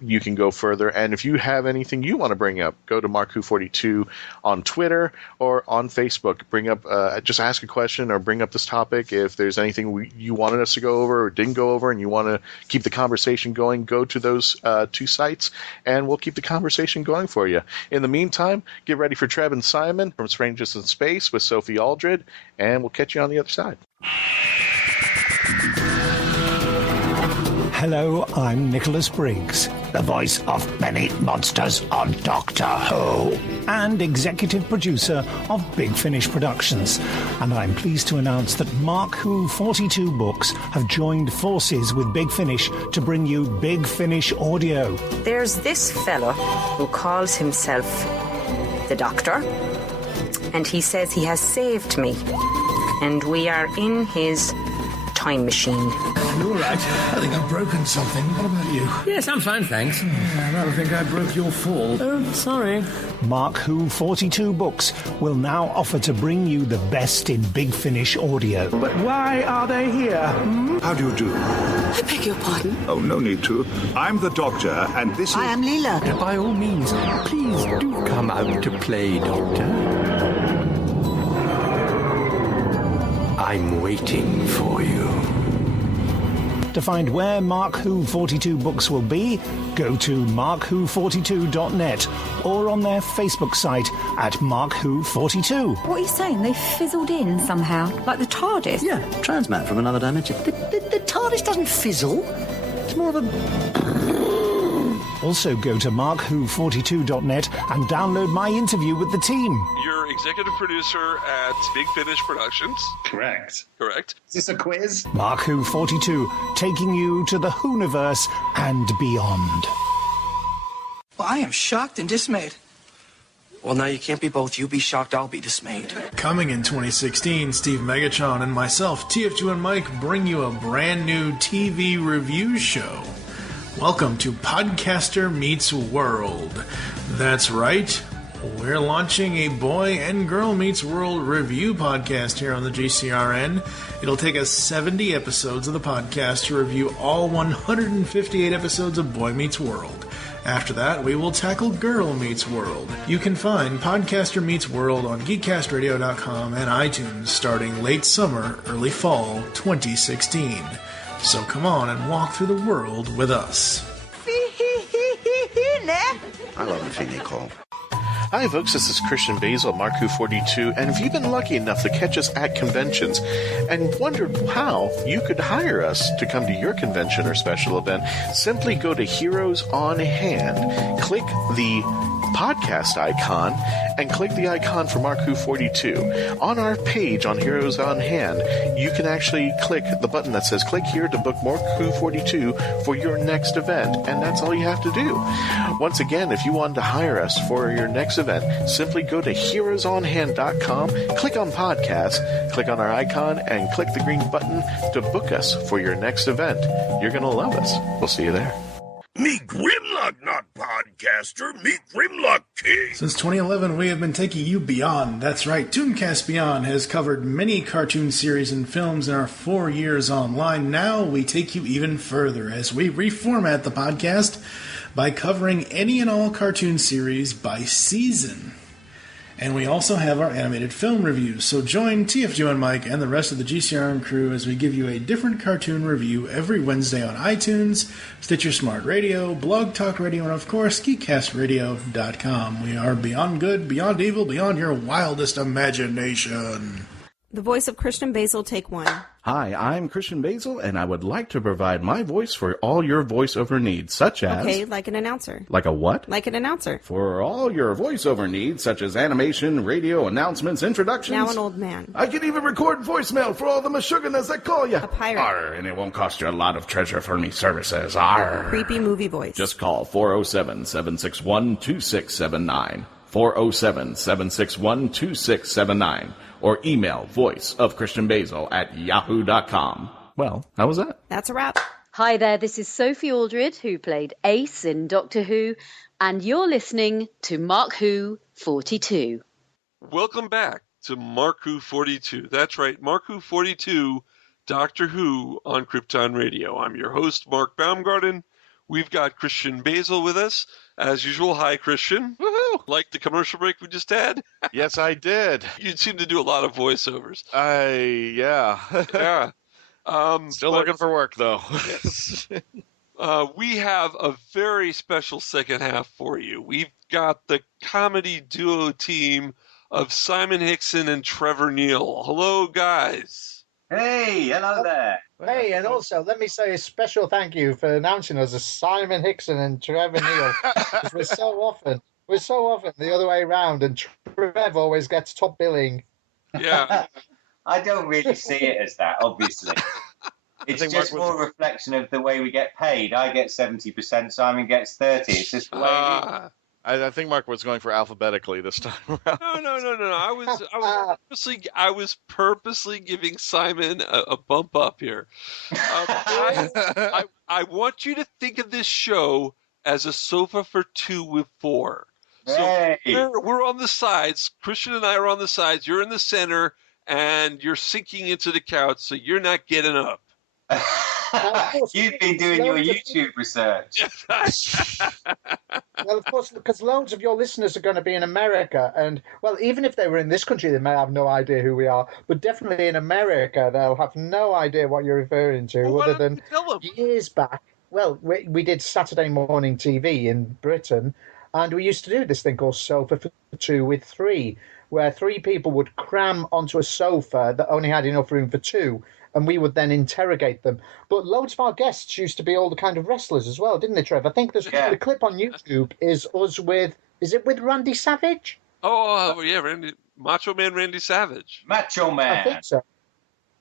You can go further. And if you have anything you want to bring up, go to mark-who42 on Twitter or on Facebook. Bring up, just ask a question or bring up this topic. If there's anything you wanted us to go over or didn't go over and you want to keep the conversation going, go to those two sites and we'll keep the conversation going for you. In the meantime, get ready for Trev and Simon from Strangeness-in-Space with Sophie Aldred, and we'll catch you on the other side. Hello, I'm Nicholas Briggs, the voice of many monsters on Doctor Who, and executive producer of Big Finish Productions. And I'm pleased to announce that Mark Who 42 Books have joined forces with Big Finish to bring you Big Finish Audio. There's this fellow who calls himself the Doctor, and he says he has saved me, and we are in his time machine. You're all right. I think I've broken something. What about you? Yes, I'm fine, thanks. I don't think I broke your fall. Oh, sorry. Mark Who 42 Books will now offer to bring you the best in Big Finish audio. But why are they here? How do you do? I beg your pardon? Oh, no need to. I'm the Doctor, and this is... I am Leela. By all means, please do come out to play, Doctor. I'm waiting for you. To find where Mark Who 42 Books will be, go to mark-who42.net or on their Facebook site at Mark Who 42. What are you saying? They fizzled in somehow, like the TARDIS? Yeah, transmat from another dimension. The TARDIS doesn't fizzle. It's more of a... Also go to mark-who42.net and download my interview with the team. You're executive producer at Big Finish Productions. Correct. Is this a quiz? Mark Who 42, taking you to the Whoniverse and beyond. Well, I am shocked and dismayed. Well, now you can't be both. You be shocked, I'll be dismayed. Coming in 2016, Steve Megatron and myself, TF2 and Mike, bring you a brand new TV review show. Welcome to Podcaster Meets World. That's right, We're launching a Boy and Girl Meets World review podcast here on the GCRN. It'll take us 70 episodes of the podcast to review all 158 episodes of Boy Meets World. After that, we will tackle Girl Meets World. You can find Podcaster Meets World on geekcastradio.com and iTunes starting late summer, early fall 2016. So come on and walk through the world with us. I love the thing they call. Hi folks, this is Christian-basel, Mark-42, and if you've been lucky enough to catch us at conventions and wondered how you could hire us to come to your convention or special event, simply go to Heroes on Hand, click the podcast icon, and click the icon for Mark-42. On our page on Heroes on Hand, you can actually click the button that says click here to book Mark-42 for your next event, and that's all you have to do. Once again, if you want to hire us for your next event, simply go to heroesonhand.com, click on podcast, click on our icon, and click the green button to book us for your next event. You're going to love us. We'll see you there. Me Grimlock, not podcaster. Me Grimlock King. Since 2011, we have been taking you beyond. That's right, Tooncast Beyond has covered many cartoon series and films in our 4 years online. Now we take you even further as we reformat the podcast by covering any and all cartoon series by season. And we also have our animated film reviews. So join TF2 and Mike and the rest of the GCRN crew as we give you a different cartoon review every Wednesday on iTunes, Stitcher Smart Radio, Blog Talk Radio, and of course, geekcastradio.com. We are beyond good, beyond evil, beyond your wildest imagination. The voice of Christian-basel, take one. Hi, I'm Christian-basel, and I would like to provide my voice for all your voiceover needs, such as... Okay, like an announcer. Like a what? Like an announcer. For all your voiceover needs, such as animation, radio, announcements, introductions... Now an old man. I can even record voicemail for all the Meshuggahs that call you. A pirate. Arr, and it won't cost you a lot of treasure for me services. Arr. Creepy movie voice. Just call 407-761-2679. 407-761-2679. Or email voiceofchristian-basel@yahoo.com. Well, how was that? That's a wrap. Hi there, this is Sophie Aldred, who played Ace in Doctor Who, and you're listening to Mark Who 42. Welcome back to Mark Who 42. That's right, Mark Who 42, Doctor Who on Krypton Radio. I'm your host, Mark Baumgarten. We've got Christian-basel with us. As usual, hi, Christian. Woohoo! Like the commercial break we just had? Yes, I did. You seem to do a lot of voiceovers. Yeah. Yeah. Still looking for work, though. Yes. We have a very special second half for you. We've got the comedy duo team of Simon-Hickson and Trevor-neal. Hello, guys. Hey, hello there. Hey, and also let me say a special thank you for announcing us as Simon-Hickson and Trevor-neal. We're so often the other way around, and Trev always gets top billing. Yeah. I don't really see it as that, obviously. It's just more a reflection of the way we get paid. I get 70%, Simon gets 30%. It's just the way I think Mark was going for alphabetically this time around. No. I was purposely giving Simon a bump up here. I want you to think of this show as a sofa for two with four. So we're on the sides. Christian and I are on the sides. You're in the center, and you're sinking into the couch, so you're not getting up. You've been doing your YouTube research. Well, of course, because loads of your listeners are going to be in America, and, well, even if they were in this country, they may have no idea who we are, but definitely in America, they'll have no idea what you're referring to, other than years back. Well, we did Saturday morning TV in Britain, and we used to do this thing called Sofa for Two with Three, where three people would cram onto a sofa that only had enough room for two, and we would then interrogate them. But loads of our guests used to be all the kind of wrestlers as well, didn't they, Trev? I think the clip on YouTube is us with... Is it with Randy Savage? Oh, yeah, Macho Man Randy Savage. Macho Man. I think so.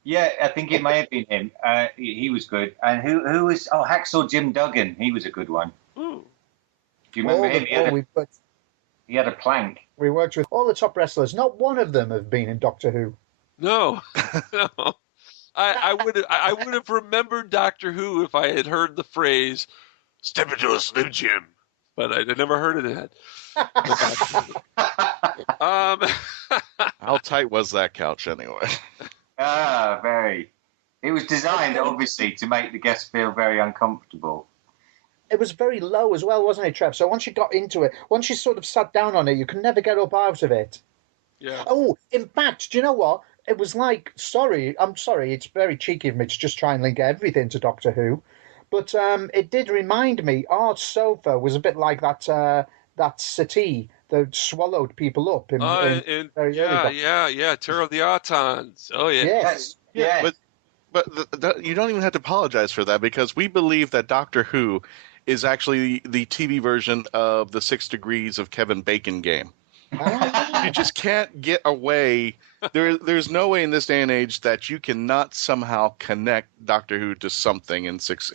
Yeah, I think it may have been him. He was good. And who was... Oh, Hacksaw Jim Duggan. He was a good one. Ooh. Do you remember him? He had a plank. We worked with all the top wrestlers. Not one of them have been in Doctor Who. No. No. I would have remembered Doctor Who if I had heard the phrase, "Step into a Slim Jim." but I never heard of that. How tight was that couch anyway? Very. It was designed, obviously, to make the guests feel very uncomfortable. It was very low as well, wasn't it, Trev? So once you got into it, once you sort of sat down on it, you could never get up out of it. Yeah. Oh, in fact, do you know what? It was like, I'm sorry, it's very cheeky of me to just try and link everything to Doctor Who, but it did remind me, our sofa was a bit like that settee that swallowed people up in very early Terror of the Autons. Oh, yeah. Yes. Yeah. But you don't even have to apologize for that, because we believe that Doctor Who is actually the TV version of the 6 Degrees of Kevin Bacon game. You just can't get away. There's no way in this day and age that you cannot somehow connect Doctor Who to something in six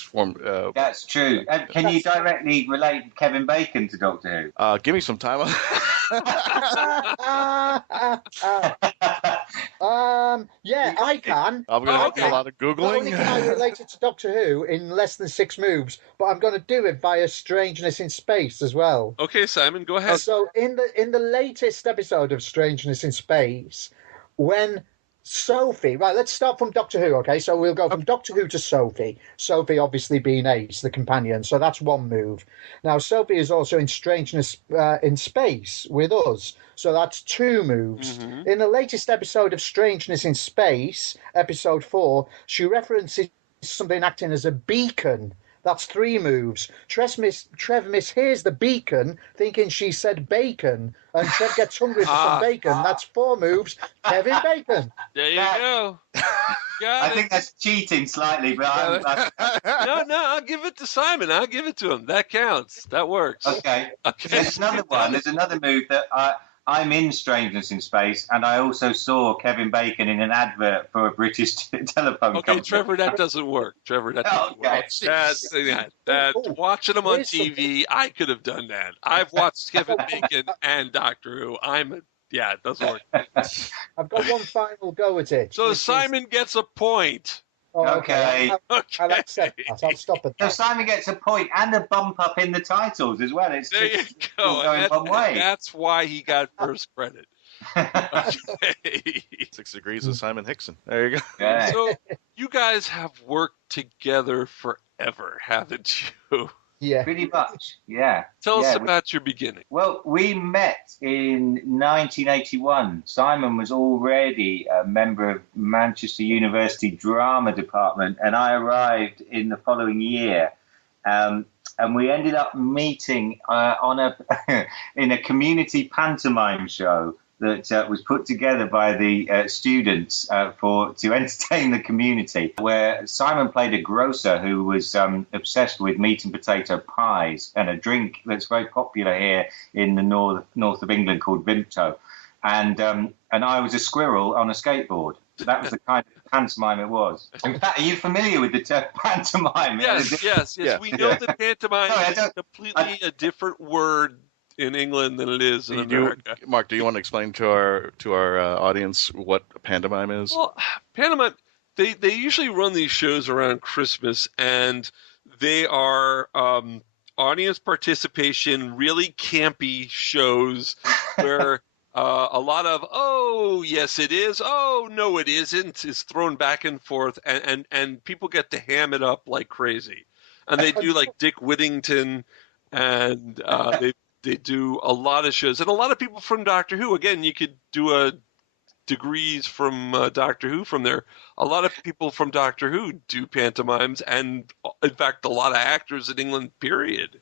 form. That's true. Can you directly relate Kevin Bacon to Doctor Who? Give me some time. Yeah, I can. I'm going to do a lot of Googling. Not only can I relate it to Doctor Who in less than 6 moves, but I'm going to do it via Strangeness in Space as well. Okay, Simon, go ahead. So in the latest episode of Strangeness in Space, when Sophie, right, let's start from Doctor Who, okay? So we'll go from Doctor Who to Sophie. Sophie obviously being Ace, the companion, so that's one move. Now, Sophie is also in Strangeness in Space with us, so that's 2 moves. Mm-hmm. In the latest episode of Strangeness in Space, episode 4, she references something acting as a beacon. That's 3 moves. Trev mishears the beacon, thinking she said bacon, and Trev gets hungry for some bacon. That's 4 moves. Kevin Bacon. There you go. I think that's cheating slightly, but No, I'll give it to Simon. I'll give it to him. That counts. That works. Okay. There's another one. There's another move that I'm in Strangeness in Space, and I also saw Kevin Bacon in an advert for a British telephone company. Okay, Trevor, that doesn't work. Watching him on TV, I could have done that. I've watched Kevin Bacon and Doctor Who. It doesn't work. I've got one final go at it. So Simon gets a point. Oh, okay. I'll accept that. I'll stop at that. So Simon gets a point and a bump up in the titles as well. It's there just you go. Going one way. That's why he got first credit. Okay. 6 Degrees of Simon-Hickson. There you go. Yeah. So you guys have worked together forever, haven't you? Yeah. Pretty much, yeah. Tell us about your beginning. Well, we met in 1981. Simon was already a member of Manchester University Drama Department, and I arrived in the following year. And we ended up meeting in a community pantomime show that was put together by the students to entertain the community, where Simon played a grocer who was obsessed with meat and potato pies and a drink that's very popular here in the north of England called Vimto. And I was a squirrel on a skateboard. So that was the kind of pantomime it was. In fact, are you familiar with the term pantomime? Yes. We know that pantomime is completely a different word in England than it is in America. Mark, do you want to explain to our audience what pantomime is? Well, pantomime, they usually run these shows around Christmas, and they are audience participation, really campy shows where a lot of, oh, yes, it is, oh, no, it isn't, is thrown back and forth, and people get to ham it up like crazy. And they do like Dick Whittington, and they do a lot of shows, and a lot of people from Doctor Who. Again, you could do a degrees from Doctor Who from there. A lot of people from Doctor Who do pantomimes, and in fact, a lot of actors in England, period.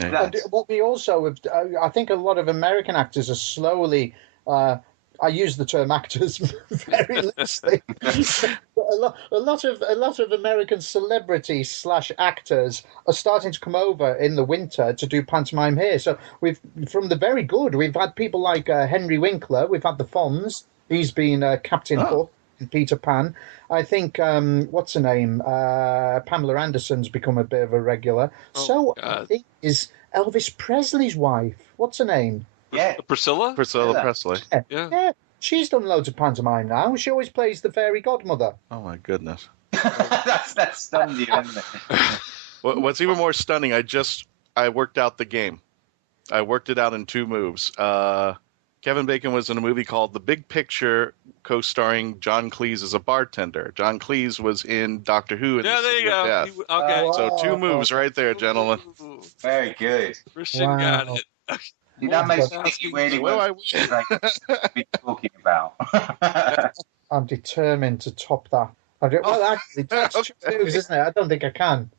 And what we also have, I think a lot of American actors are slowly, I use the term actors very loosely. a lot of American celebrities / actors are starting to come over in the winter to do pantomime here. So from the very good, we've had people like Henry Winkler. We've had the Fonz. He's been Captain Hook in Peter Pan. I think what's her name? Pamela Anderson's become a bit of a regular. I think is Elvis Presley's wife. What's her name? Yeah, Priscilla Presley. Yeah, she's done loads of pantomime now. She always plays the fairy godmother. Oh my goodness. That's stunned you, isn't it? What's even more stunning, I just I worked out the game. I worked it out in 2 moves. Kevin Bacon was in a movie called The Big Picture, co-starring John Cleese as a bartender. John Cleese was in Doctor Who in the there City you of go. Death. Okay. So 2 moves right there, gentlemen. Very good. Christian got it. See, that makes me Asking- think you really Well, what we're talking about. I'm determined to top that. Well, actually, that's 2 moves, isn't it? I don't think I can.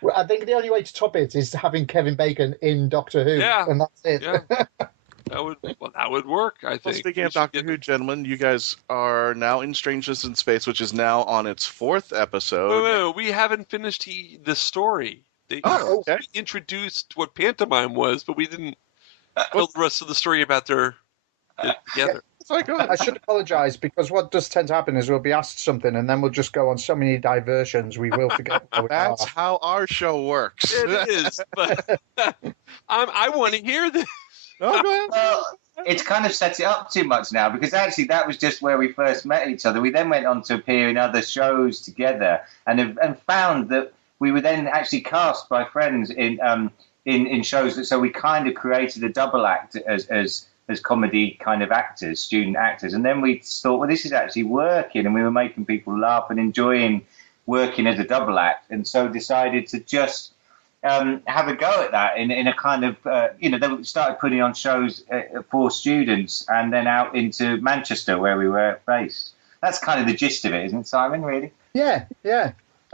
Well, I think the only way to top it is having Kevin Bacon in Doctor Who, Yeah. and that's it. Yeah. That would work, I Well, think. speaking of Doctor Who, gentlemen, you guys are now in Strangeness in Space, which is now on its 4th episode. Wait, we haven't finished the story. They okay. introduced what pantomime was, but we didn't tell the rest of the story about their together. I should apologise, because what does tend to happen is we'll be asked something and then we'll just go on so many diversions we will forget where we That's are. how our show works. It is, but I want to hear this. Well, it's kind of set it up too much now, because actually that was just where we first met each other. We then went on to appear in other shows together, and found that we were then actually cast by friends in shows. So we kind of created a double act as comedy kind of actors, student actors, and then we thought, well, this is actually working, and we were making people laugh and enjoying working as a double act, and so decided to just have a go at that in a kind of, they started putting on shows for students and then out into Manchester where we were based. That's kind of the gist of it, isn't it, Simon, really? Yeah.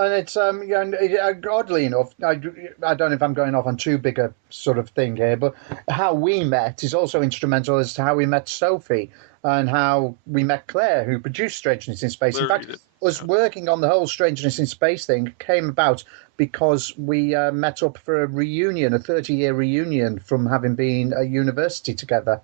And it's, oddly enough, I don't know if I'm going off on too big a sort of thing here, but how we met is also instrumental as to how we met Sophie and how we met Claire, who produced Strangeness in Space. In fact, us working on the whole Strangeness in Space thing came about because we met up for a reunion, a 30-year reunion from having been at university together.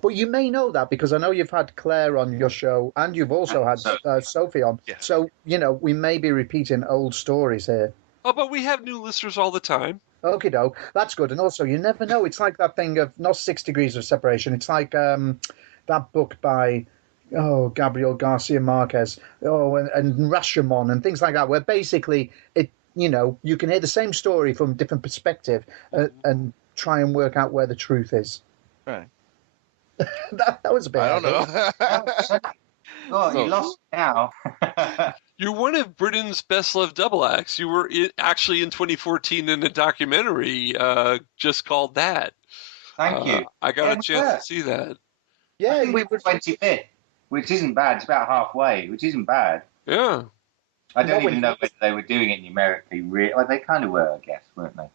But you may know that because I know you've had Claire on your show and you've also had Sophie on. Yeah. So, we may be repeating old stories here. Oh, but we have new listeners all the time. Okie doke. That's good. And also, you never know. It's like that thing of not 6 degrees of separation. It's like that book by Gabriel Garcia Marquez and Rashomon and things like that, where basically you can hear the same story from a different perspective and try and work out where the truth is. Right. that was a bit. I don't know. Oh, you lost now. You're one of Britain's best loved double acts. You were actually in 2014 in a documentary just called that. Thank you. I got a chance to see that. Yeah, we were 25th, which isn't bad. It's about halfway, which isn't bad. Yeah. I don't even know whether they were doing it numerically. Well, they kind of were, I guess, weren't they?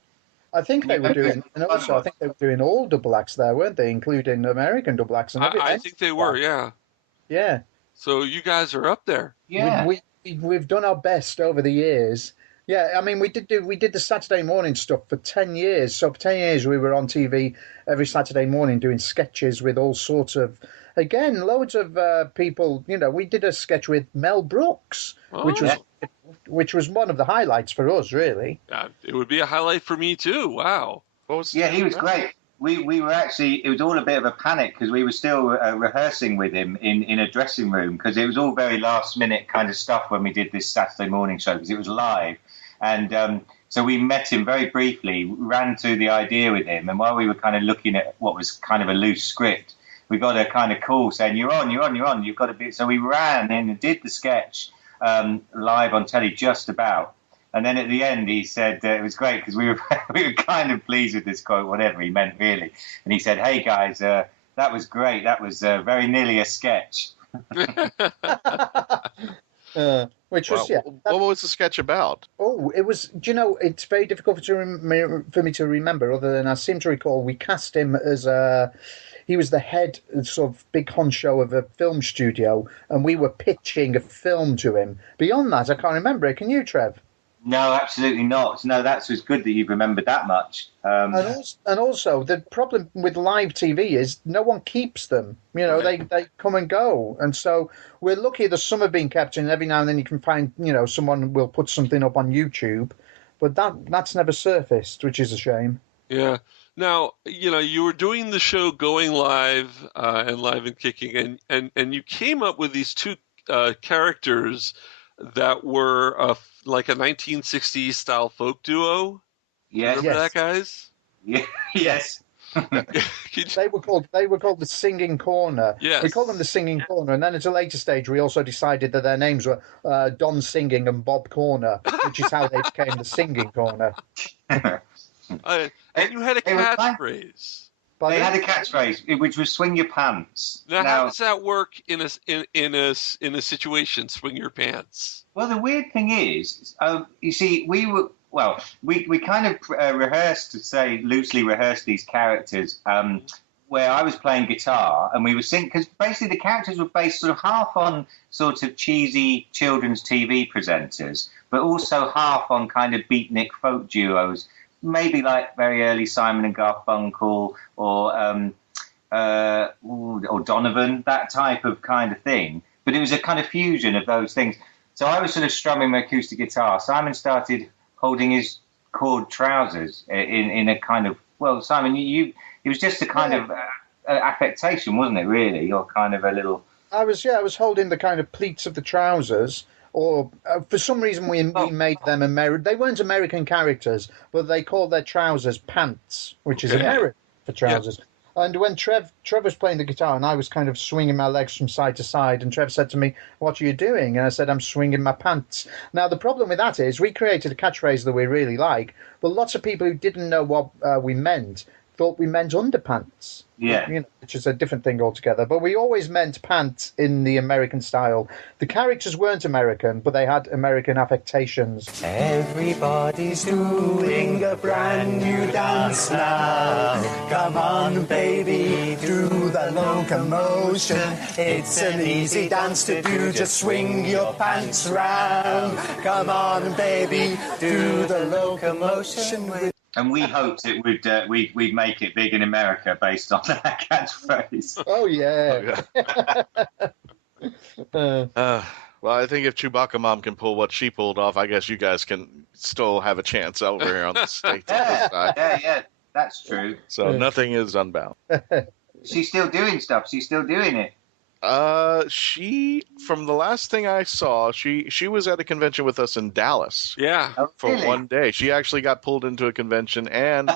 I think they were doing, and also I think they were doing all double acts there, weren't they? Including American double acts and everything. I think they were, yeah. Yeah. So you guys are up there. Yeah. We've done our best over the years. Yeah, I mean, we did the Saturday morning stuff for 10 years. So for 10 years we were on TV every Saturday morning doing sketches with all sorts of, again, loads of people. We did a sketch with Mel Brooks, which was one of the highlights for us, really. It would be a highlight for me too. Wow. He was great. We were actually, it was all a bit of a panic because we were still rehearsing with him in a dressing room because it was all very last minute kind of stuff when we did this Saturday morning show because it was live. And so we met him very briefly, ran through the idea with him. And while we were kind of looking at what was kind of a loose script, we got a kind of call saying, you're on, you've got to be. So we ran in and did the sketch live on telly just about. And then at the end, he said it was great because we were kind of pleased with this quote, whatever he meant really. And he said, "Hey guys, that was great. That was very nearly a sketch." Which was what was the sketch about? Oh, it was. It's very difficult for me to remember. Other than I seem to recall, we cast him as he was the head, sort of big honcho of a film studio, and we were pitching a film to him. Beyond that, I can't remember it. Can you, Trev? No, absolutely not. No, that's was good that you've remembered that much. And also, the problem with live TV is no one keeps them. They come and go. And so we're lucky that some have been kept, and every now and then you can find, someone will put something up on YouTube. But that's never surfaced, which is a shame. Yeah. Now, you were doing the show Going Live and Live and Kicking, and you came up with these two characters that were like a 1960s style folk duo. Yeah. Remember that, guys? Yeah, yes. They were called the Singing Corner. Yes. We called them the Singing Corner, and then at a later stage we also decided that their names were Don Singing and Bob Corner, which is how they became the Singing Corner. And you had a catchphrase. They had a catchphrase, which was "swing your pants." Now, how does that work in a situation? Swing your pants. Well, the weird thing is, you see, we kind of loosely rehearsed these characters. Where I was playing guitar and we were singing, because basically the characters were based sort of half on sort of cheesy children's TV presenters, but also half on kind of beatnik folk duos. Maybe like very early Simon and Garfunkel or Donovan, that type of kind of thing. But it was a kind of fusion of those things. So I was sort of strumming my acoustic guitar. Simon started holding his cord trousers in a kind of, well, Simon, it was just a kind of affectation, wasn't it, really? Or kind of a little... I was holding the kind of pleats of the trousers. Or for some reason we made them American. They weren't American characters, but they called their trousers pants, which is American for trousers. Yeah. And when Trev was playing the guitar and I was kind of swinging my legs from side to side, and Trev said to me, "What are you doing?" And I said, "I'm swinging my pants." Now, the problem with that is we created a catchphrase that we really like, but lots of people who didn't know what we meant thought we meant underpants. Yeah. Which is a different thing altogether. But we always meant pants in the American style. The characters weren't American, but they had American affectations. Everybody's doing a brand new dance now. Come on, baby, do the locomotion. It's an easy dance to do, just swing your pants round. Come on, baby, do the locomotion. And we hoped it would we'd make it big in America based on that catchphrase. Oh yeah. Well, I think if Chewbacca Mom can pull what she pulled off, I guess you guys can still have a chance over here on the state. Yeah, that's true. So nothing is unbound. She's still doing stuff. She's still doing it. She, from the last thing I saw, she was at a convention with us in Dallas. Yeah. For one day. She actually got pulled into a convention, and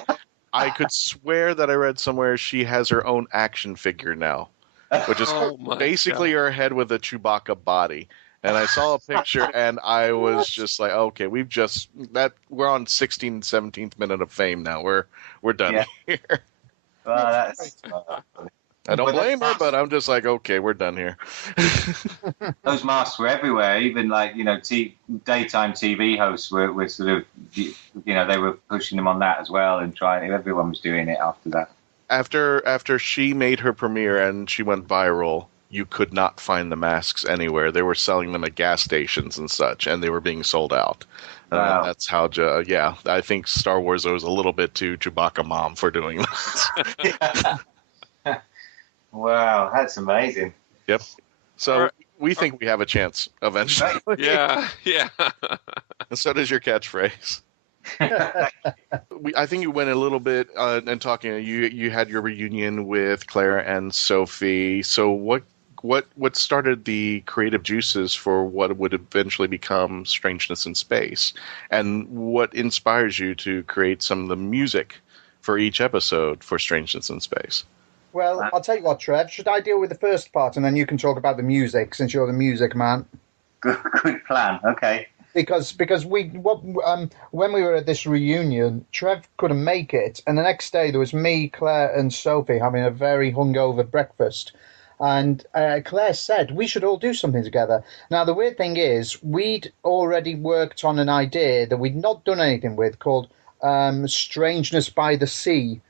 I could swear that I read somewhere she has her own action figure now, which is basically her head with a Chewbacca body. And I saw a picture, and I was just like, okay, we're on 16th, 17th minute of fame now. We're done here. Well, that's... I don't blame her, but I'm just like, okay, we're done here. Those masks were everywhere. Even like, daytime TV hosts were sort of, they were pushing them on that as well and trying. Everyone was doing it after that. After she made her premiere and she went viral, you could not find the masks anywhere. They were selling them at gas stations and such, and they were being sold out. Wow. That's how, I think Star Wars owes a little bit to Chewbacca Mom for doing that. Wow, that's amazing. Yep. So we think we have a chance eventually. Yeah. And so does your catchphrase. I think you went a little bit and talking. You had your reunion with Clare and Sophie. So what started the creative juices for what would eventually become Strangeness-in-Space, and what inspires you to create some of the music for each episode for Strangeness-in-Space? Well, I'll tell you what, Trev. Should I deal with the first part and then you can talk about the music, since you're the music man? Good plan. Okay. Because when we were at this reunion, Trev couldn't make it, and the next day there was me, Clare, and Sophie having a very hungover breakfast. And Claire said we should all do something together. Now, the weird thing is, we'd already worked on an idea that we'd not done anything with called Strangeness by the Sea.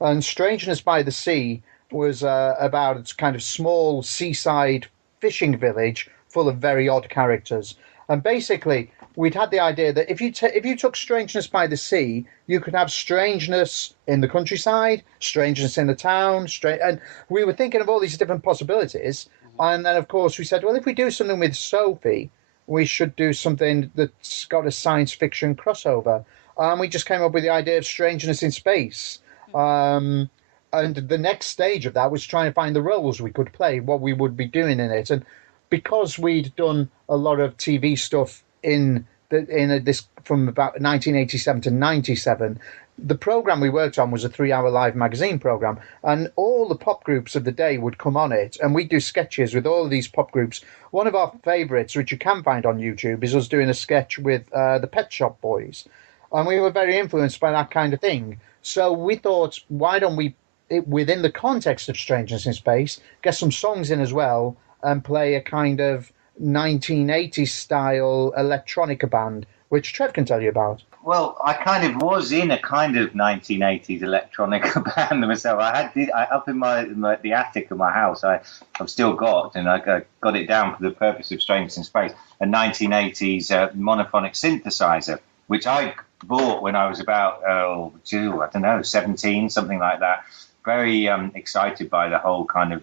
And Strangeness by the Sea was about a kind of small seaside fishing village full of very odd characters. And basically, we'd had the idea that if you took Strangeness by the Sea, you could have strangeness in the countryside, strangeness in the town, and we were thinking of all these different possibilities. And then, of course, we said, well, if we do something with Sophie, we should do something that's got a science fiction crossover. And we just came up with the idea of Strangeness in Space. And the next stage of that was trying to find the roles we could play, what we would be doing in it. And because we'd done a lot of TV stuff in this from about 1987 to 97, the program we worked on was a 3-hour live magazine program, and all the pop groups of the day would come on it, and we'd do sketches with all of these pop groups. One of our favourites, which you can find on YouTube, is us doing a sketch with the Pet Shop Boys, and we were very influenced by that kind of thing. So we thought, why don't we, within the context of Strangeness in Space, get some songs in as well and play a kind of 1980s style electronica band, which Trev can tell you about. Well, I kind of was in a kind of 1980s electronica band myself. I up in the attic of my house. I've still got, and I got it down for the purpose of Strangeness in Space, a 1980s monophonic synthesizer, which I bought when I was about 17, something like that. Very excited by the whole kind of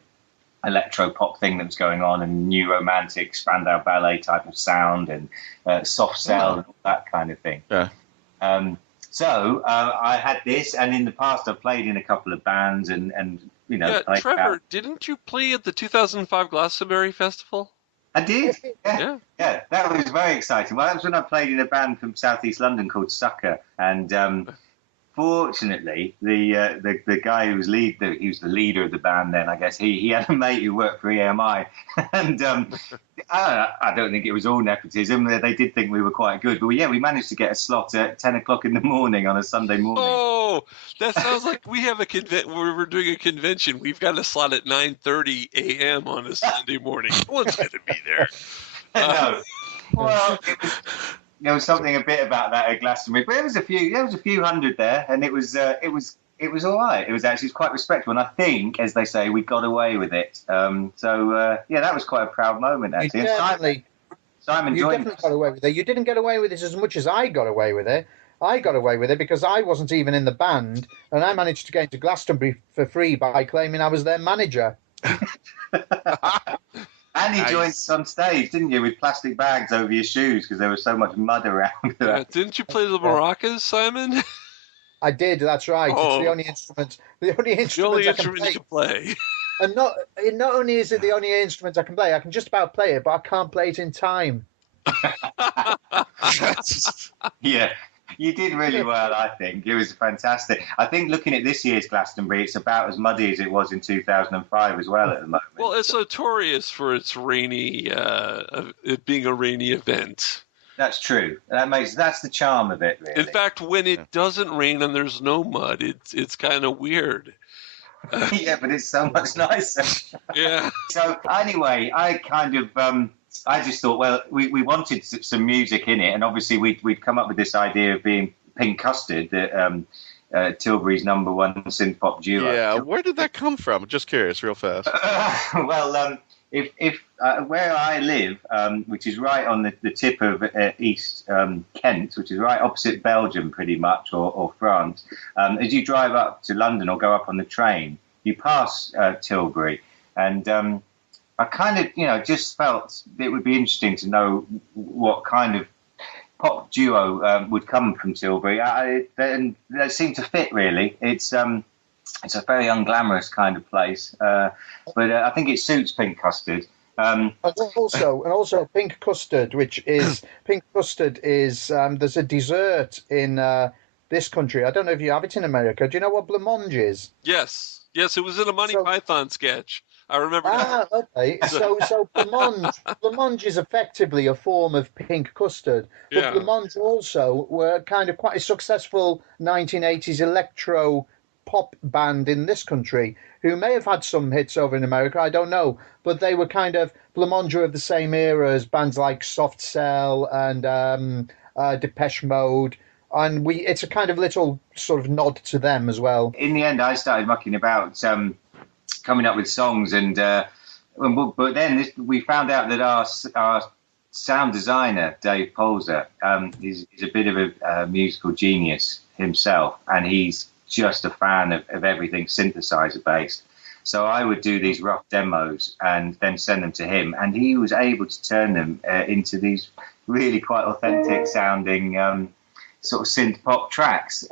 electro pop thing that was going on, and new romantic Spandau Ballet type of sound, and soft cell and all that kind of thing. Yeah. So I had this, and in the past I've played in a couple of bands, and you know. Yeah, Trevor, didn't you play at the 2005 Glastonbury Festival? I did. Yeah. That was very exciting. Well, that was when I played in a band from Southeast London called Sucker, and fortunately, the guy who was he was the leader of the band then, I guess. He had a mate who worked for EMI, and I don't think it was all nepotism. They did think we were quite good, but we managed to get a slot at 10 o'clock in the morning on a Sunday morning. Oh, that sounds like we have we're doing a convention. We've got a slot at 9:30 a.m. on a Sunday morning. No one's going to be there. No. Well, there was something a bit about that at Glastonbury, but there was a few hundred there, and it was all right. It was quite respectful, and I think, as they say, we got away with it. That was quite a proud moment, actually. Simon you joined. Definitely got away with it. You didn't get away with it as much as I got away with it. I got away with it because I wasn't even in the band, and I managed to get into Glastonbury for free by claiming I was their manager. And you joined us on stage, didn't you, with plastic bags over your shoes because there was so much mud around. Yeah, didn't you play the maracas, Simon? I did. That's right. Oh. It's the only instrument. The only instrument you can play. And not only is it the only instrument I can play, I can just about play it, but I can't play it in time. Yeah. You did really well, I think. It was fantastic. I think looking at this year's Glastonbury, it's about as muddy as it was in 2005 as well at the moment. Well, it's notorious for its rainy, it being a rainy event. That's true. That's the charm of it, really. In fact, when it doesn't rain and there's no mud, it's kind of weird. Yeah, but it's so much nicer. Yeah. So anyway, I kind of... I just thought, well, we wanted some music in it, and obviously we'd come up with this idea of being Pink Custard, Tilbury's number one synth pop duo. Yeah, where did that come from? Just curious, real fast. If where I live, which is right on the tip of East Kent, which is right opposite Belgium, pretty much, or France, as you drive up to London or go up on the train, you pass Tilbury, and I kind of, just felt it would be interesting to know what kind of pop duo would come from Tilbury. And they seem to fit, really. It's a very unglamorous kind of place, but I think it suits Pink Custard. And also Pink Custard, there's a dessert in this country. I don't know if you have it in America. Do you know what blancmange is? Yes, it was in a Monty Python sketch. I remember that. Okay. So blancmange is effectively a form of pink custard. But Yeah. blancmange also were kind of quite a successful 1980s electro pop band in this country who may have had some hits over in America, I don't know. But they were kind of, blancmange were of the same era as bands like Soft Cell and Depeche Mode. And it's a kind of little sort of nod to them as well. In the end, I started mucking about coming up with songs, but then we found out that our sound designer, Dave Polzer, is a bit of a musical genius himself, and he's just a fan of everything synthesizer based. So I would do these rough demos and then send them to him, and he was able to turn them into these really quite authentic sounding sort of synth pop tracks.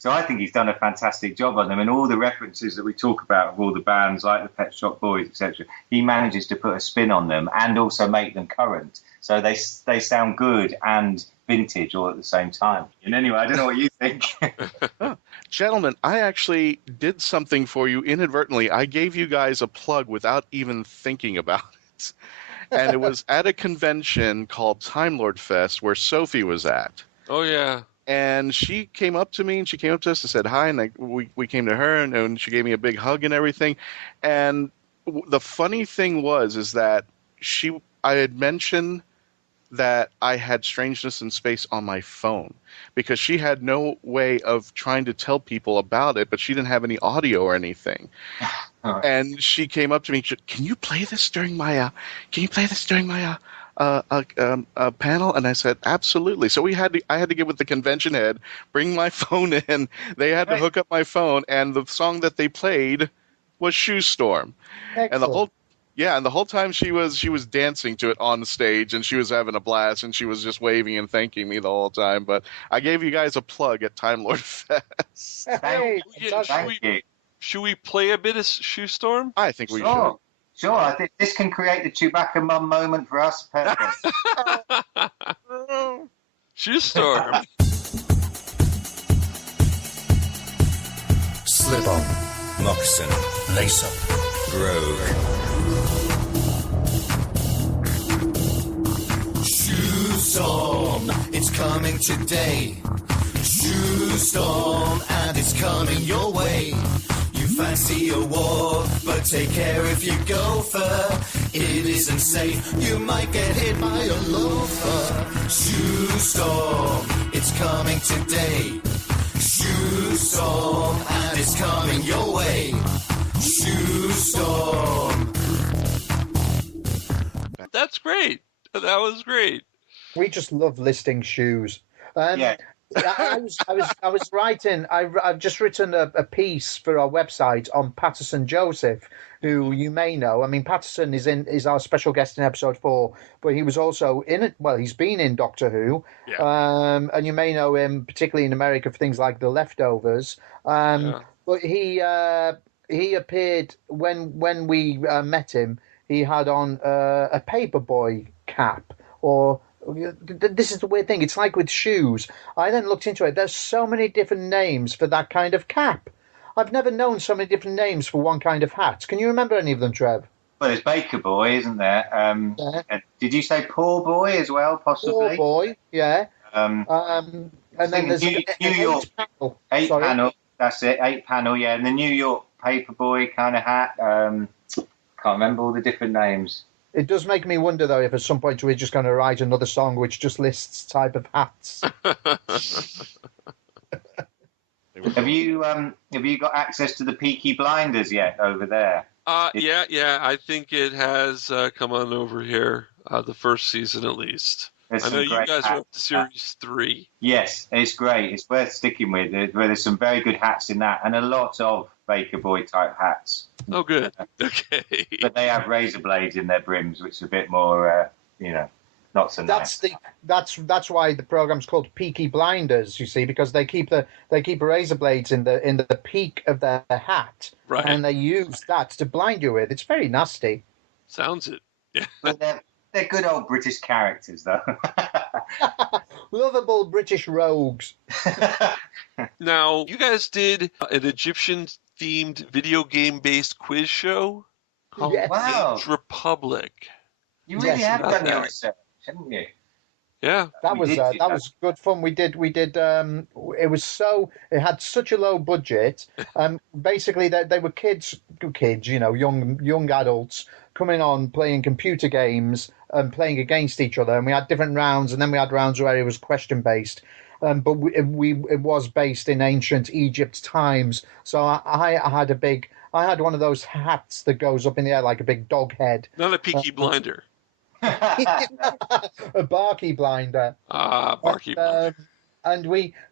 So I think he's done a fantastic job on them, and all the references that we talk about of all the bands like the Pet Shop Boys, etc. He manages to put a spin on them and also make them current, so they sound good and vintage all at the same time. And anyway, I don't know what you think. Gentlemen, I actually did something for you inadvertently. I gave you guys a plug without even thinking about it. And it was at a convention called Time Lord Fest where Sophie was at. Oh, yeah. And she came up to me, and she came up to us and said hi, and we came to her, and she gave me a big hug and everything. And the funny thing is that I had mentioned that I had Strangeness in Space on my phone because she had no way of trying to tell people about it, but she didn't have any audio or anything. And she came up to me, can you play this during my panel? And I said, absolutely. So I had to get with the convention head, bring my phone in. They had to hook up my phone, and the song that they played was Shoe Storm. Excellent. And the whole time she was dancing to it on stage, and she was having a blast, and she was just waving and thanking me the whole time. But I gave you guys a plug at Time Lord Fest. Hey, should we play a bit of Shoe Storm? I think we should. Sure, I think this can create the Chewbacca mum moment for us. Perfect. Shoe Storm. Slip on, moccasin, lace up, brogue. Shoe storm, it's coming today. Shoe storm, and it's coming your way. You fancy a walk, but take care if you go for it isn't safe. You might get hit by a loafer. Shoe storm, it's coming today. Shoe storm, and it's coming your way. Shoe storm. That's great. That was great. We just love listing shoes. Yeah. I was writing. I've just written a piece for our website on Patterson Joseph, who you may know. I mean, Patterson is our special guest in episode 4, but he was also in it. Well, he's been in Doctor Who, and you may know him particularly in America for things like The Leftovers. But he appeared when we met him. He had on a paperboy cap or. This is the weird thing. It's like with shoes. I then looked into it. There's so many different names for that kind of cap. I've never known so many different names for one kind of hat. Can you remember any of them, Trev? Well, there's Baker Boy, isn't there? Did you say Poor Boy as well, possibly? Poor Boy, yeah. And then there's New York 8 panel. That's it, 8 panel, yeah. And the New York Paperboy kind of hat. Can't remember all the different names. It does make me wonder, though, if at some point we're just going to write another song which just lists type of hats. Have you got access to the Peaky Blinders yet over there? Yeah. I think it has come on over here. The first season, at least. I know you guys are up to series 3. Yes, it's great. It's worth sticking with. There's some very good hats in that, and a lot of Baker Boy type hats. Oh, good. Okay. But they have razor blades in their brims, which is a bit more, not so nice. That's why the program's called Peaky Blinders. You see, because they keep razor blades in the peak of their hat, right? And they use that to blind you with. It's very nasty. Sounds it. Yeah. But they're good old British characters, though. Lovable British rogues. Now, you guys did an Egyptian-themed video game-based quiz show called Games Republic. You really have done your research, haven't you? Yeah, that was good fun. We did. It had such a low budget. Basically, they were kids, young adults coming on playing computer games and playing against each other. And we had different rounds, and then we had rounds where it was question based. But it was based in ancient Egypt times. So I had one of those hats that goes up in the air like a big dog head. Not a Peaky Blinder. A Barky Blinder. Barky Blinder. And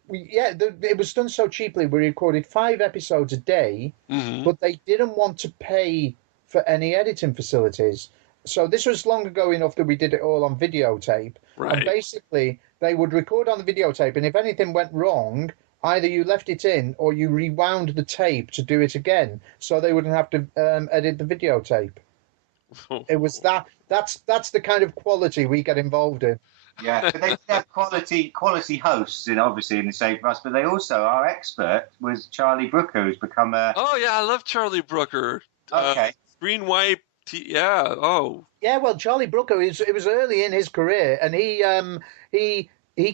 it was done so cheaply. We recorded 5 episodes a day, but they didn't want to pay for any editing facilities. So this was long ago enough that we did it all on videotape. Right. And basically, they would record on the videotape, and if anything went wrong, either you left it in or you rewound the tape to do it again, so they wouldn't have to edit the videotape. It was that's the kind of quality we get involved in. Yeah, but they have quality hosts, obviously in the Save For Us. But they also, our expert was Charlie Brooker, who's become a. Oh yeah, I love Charlie Brooker. Okay. Screen wipe. Yeah. Oh. Yeah. Well, Charlie Brooker it was early in his career, and he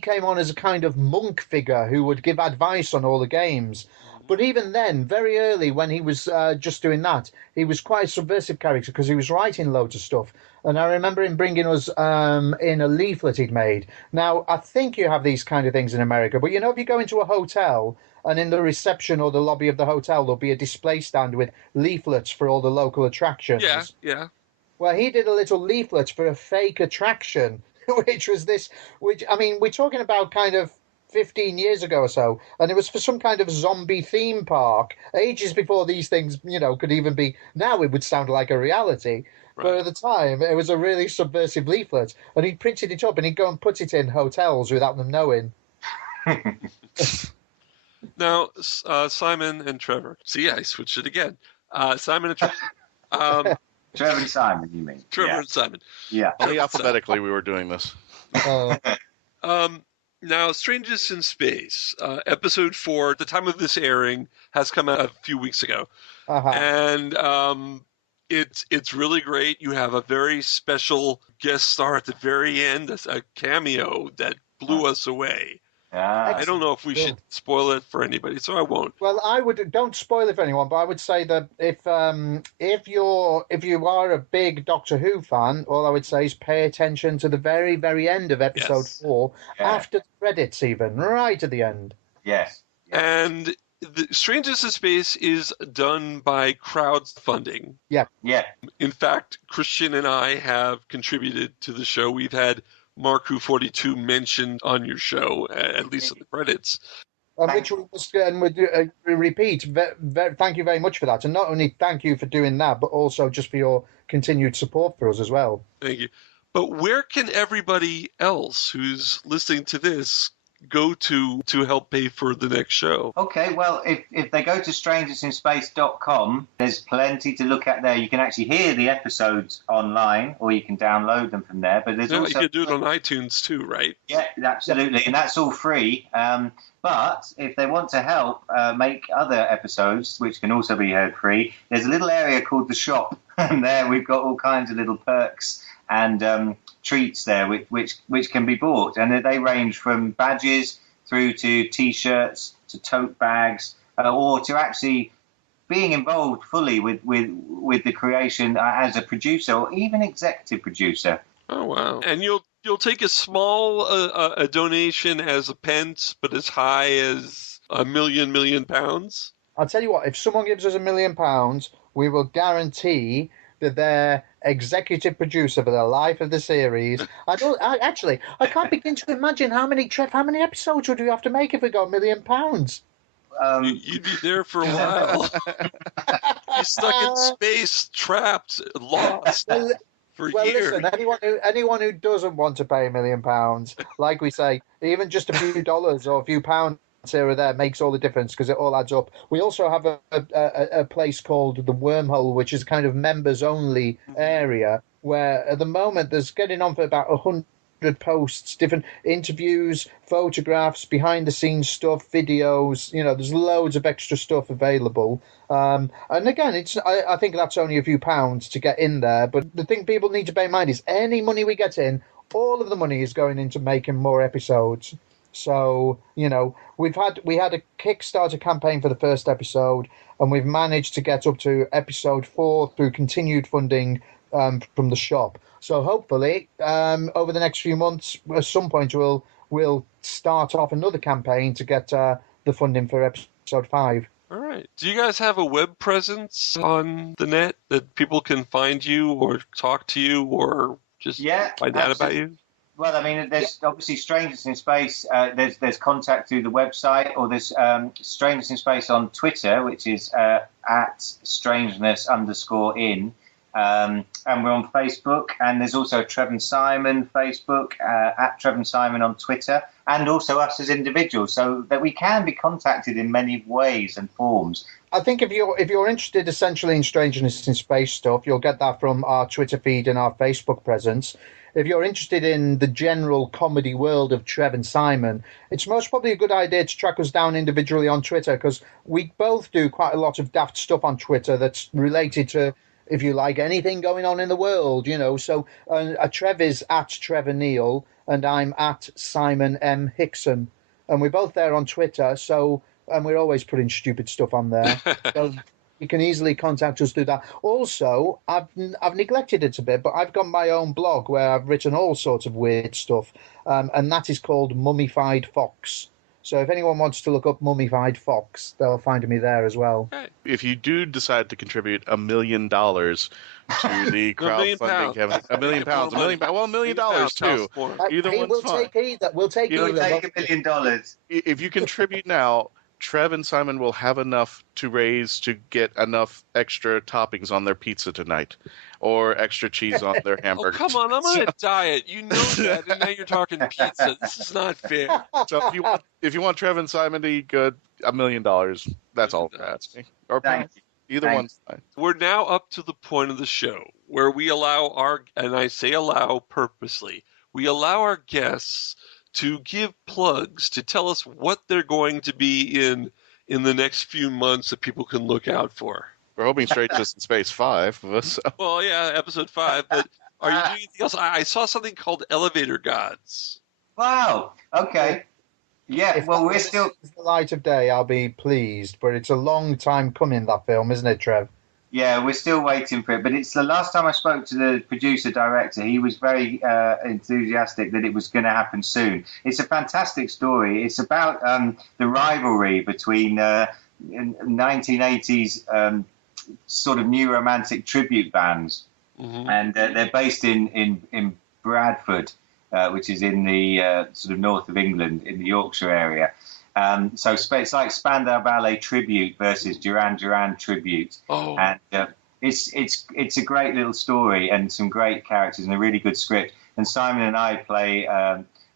came on as a kind of monk figure who would give advice on all the games. But even then, very early when he was just doing that, he was quite a subversive character because he was writing loads of stuff. And I remember him bringing us in a leaflet he'd made. Now, I think you have these kind of things in America, but if you go into a hotel and in the reception or the lobby of the hotel, there'll be a display stand with leaflets for all the local attractions. Yeah. Well, he did a little leaflet for a fake attraction, which I mean, we're talking about kind of 15 years ago or so, and it was for some kind of zombie theme park, ages before these things, could even be. Now it would sound like a reality. Right. But at the time, it was a really subversive leaflet, and he printed it up and he'd go and put it in hotels without them knowing. Now, Simon and Trevor. See, I switched it again. Simon and Trevor. Trevor and Simon, you mean? Trevor and Simon. Yeah. Only alphabetically we were doing this. Now, Strangeness-in-Space, episode 4, at the time of this airing, has come out a few weeks ago. And it's really great. You have a very special guest star at the very end, a cameo that blew us away. I don't know if we should spoil it for anybody, so I won't. Well, don't spoil it for anyone, but I would say that if you are a big Doctor Who fan, all I would say is pay attention to the very, very end of episode 4, after the credits even, right at the end. Yes. And the Strangeness-in-Space is done by crowdfunding. Yeah. In fact, Christian and I have contributed to the show. We've had Mark Who 42 mentioned on your show, at least in the credits. Which we must repeat. Thank you very much for that. And not only thank you for doing that, but also just for your continued support for us as well. Thank you. But where can everybody else who's listening to this go to help pay for the next show? Okay, well, if they go to strangeness-in-space.com, there's plenty to look at there. You can actually hear the episodes online, or you can download them from there. But there's also you can do it on iTunes too, right? Yeah, absolutely, and that's all free. But if they want to help make other episodes, which can also be heard free, there's a little area called the shop, and there we've got all kinds of little perks and treats there, which can be bought, and they range from badges through to T-shirts to tote bags, or to actually being involved fully with the creation as a producer or even executive producer. Oh wow! And you'll take a small a donation as a pence, but as high as £1 million pounds. I'll tell you what: if someone gives us £1 million, we will guarantee that they're executive producer for the life of the series. I can't begin to imagine how many episodes would we have to make if we got £1 million? You'd be there for a while. You're stuck in space, trapped, lost for years. Listen, anyone who doesn't want to pay £1 million, like we say, even just a few dollars or a few pounds here or there makes all the difference because it all adds up. We also have a place called the Wormhole, which is kind of members-only area, where at the moment there's getting on for about 100 posts, different interviews, photographs, behind-the-scenes stuff, videos. There's loads of extra stuff available. And again, I think that's only a few pounds to get in there. But the thing people need to bear in mind is any money we get in, all of the money is going into making more episodes. So, we had a Kickstarter campaign for the first episode, and we've managed to get up to episode 4 through continued funding from the shop. So hopefully, over the next few months, at some point, we'll start off another campaign to get the funding for episode 5. All right. Do you guys have a web presence on the net that people can find you or talk to you or just find out about you? Well, I mean, there's obviously Strangers in Space. There's contact through the website, or there's Strangers in Space on Twitter, which is at strangeness_in. And we're on Facebook, and there's also Trev and Simon Facebook, at Trev and Simon on Twitter. and also us as individuals, so that we can be contacted in many ways and forms. I think if you're interested essentially in Strangeness in Space stuff, you'll get that from our Twitter feed and our Facebook presence. If you're interested in the general comedy world of Trev and Simon, it's most probably a good idea to track us down individually on Twitter, because we both do quite a lot of daft stuff on Twitter that's related to, if you like, anything going on in the world, you know. So Trev is at trevor-neal and I'm at simon-hickson. And we're both there on Twitter, and we're always putting stupid stuff on there. So you can easily contact us through that. Also, I've neglected it a bit, but I've got my own blog where I've written all sorts of weird stuff, and that is called Mummified Fox. So if anyone wants to look up Mummified Fox, they'll find me there as well. If you do decide to contribute $1 million to the crowdfunding, Kevin, £1 million, well, $1 million too. Either one's fine. We'll take $1 million. If you contribute now, Trev and Simon will have enough to raise to get enough extra toppings on their pizza tonight, or extra cheese on their hamburger. Oh, come on, I'm on a diet. You know that, and now you're talking pizza. This is not fair. So if you want Trev and Simon to eat good, $1 million. That's all I'm asking. Or either one's fine. We're now up to the point of the show where we allow and I say allow purposely, we allow our guests to give plugs, to tell us what they're going to be in the next few months that people can look out for. We're hoping Strangeness in Space 5. So. Well, yeah, episode 5. But are you doing anything else? I saw something called Elevator Gods. Wow. Okay. Yeah. Well, we're still the light of day. I'll be pleased, but it's a long time coming, that film, isn't it, Trev? Yeah, we're still waiting for it. But it's the last time I spoke to the producer-director, he was very enthusiastic that it was going to happen soon. It's a fantastic story. It's about the rivalry between 1980s sort of new romantic tribute bands. Mm-hmm. And they're based in Bradford, which is in the sort of north of England, in the Yorkshire area. So it's like Spandau Ballet tribute versus Duran Duran tribute. Oh. And it's a great little story and some great characters and a really good script. And Simon and I play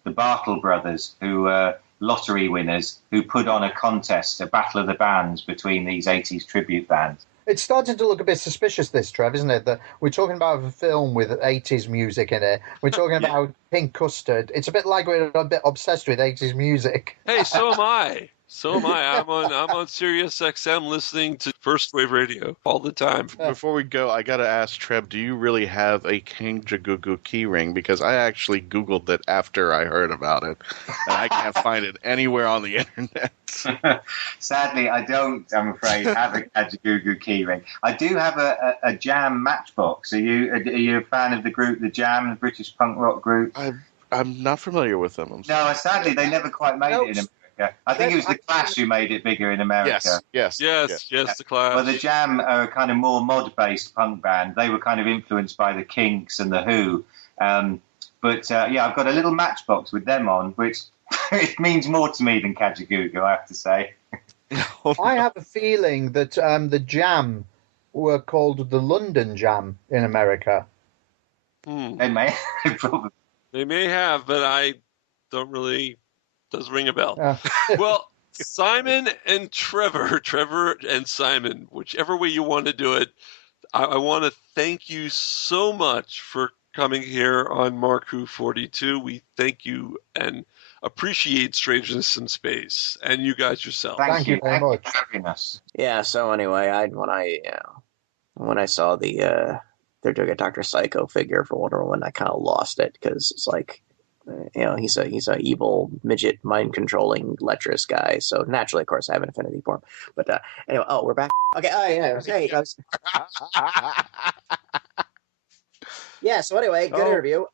the Bachle brothers, who are lottery winners, who put on a contest, a battle of the bands between these 80s tribute bands. It's starting to look a bit suspicious, this, Trev, isn't it? That we're talking about a film with 80s music in it. We're talking about Pink Custard. It's a bit like we're a bit obsessed with 80s music. Hey, so am I. I'm on Sirius XM listening to First Wave Radio all the time. Before we go, I got to ask Trev, do you really have a Kangagugu keyring? Because I actually Googled it after I heard about it, and I can't find it anywhere on the internet. Sadly, I don't, I'm afraid, have a Kangagugu keyring. I do have a Jam matchbox. Are you a fan of the group The Jam, the British punk rock group? I'm not familiar with them. No, sadly, they never quite made it in America. I think it was the Clash who made it bigger in America. Yes, the Clash. Well, the Jam are a kind of more mod-based punk band. They were kind of influenced by the Kinks and the Who. But I've got a little matchbox with them on, which it means more to me than Kajagoogoo, I have to say. I have a feeling that the Jam were called the London Jam in America. They may probably. They may have, but I don't really. Does ring a bell. Well, Simon and Trevor and Simon, whichever way you want to do it, I want to thank you so much for coming here on Mark Who 42. We thank you and appreciate Strangeness in Space, and you guys yourself. Thank you very much for having us. Yeah. So anyway, when I saw they're doing a Dr. Psycho figure for Wonder Woman, I kind of lost it because it's like. He's a evil midget mind controlling lecherous guy. So naturally, of course, I have an affinity for him. But anyway, we're back. Okay. Hey, guys. Yeah. So anyway, good interview.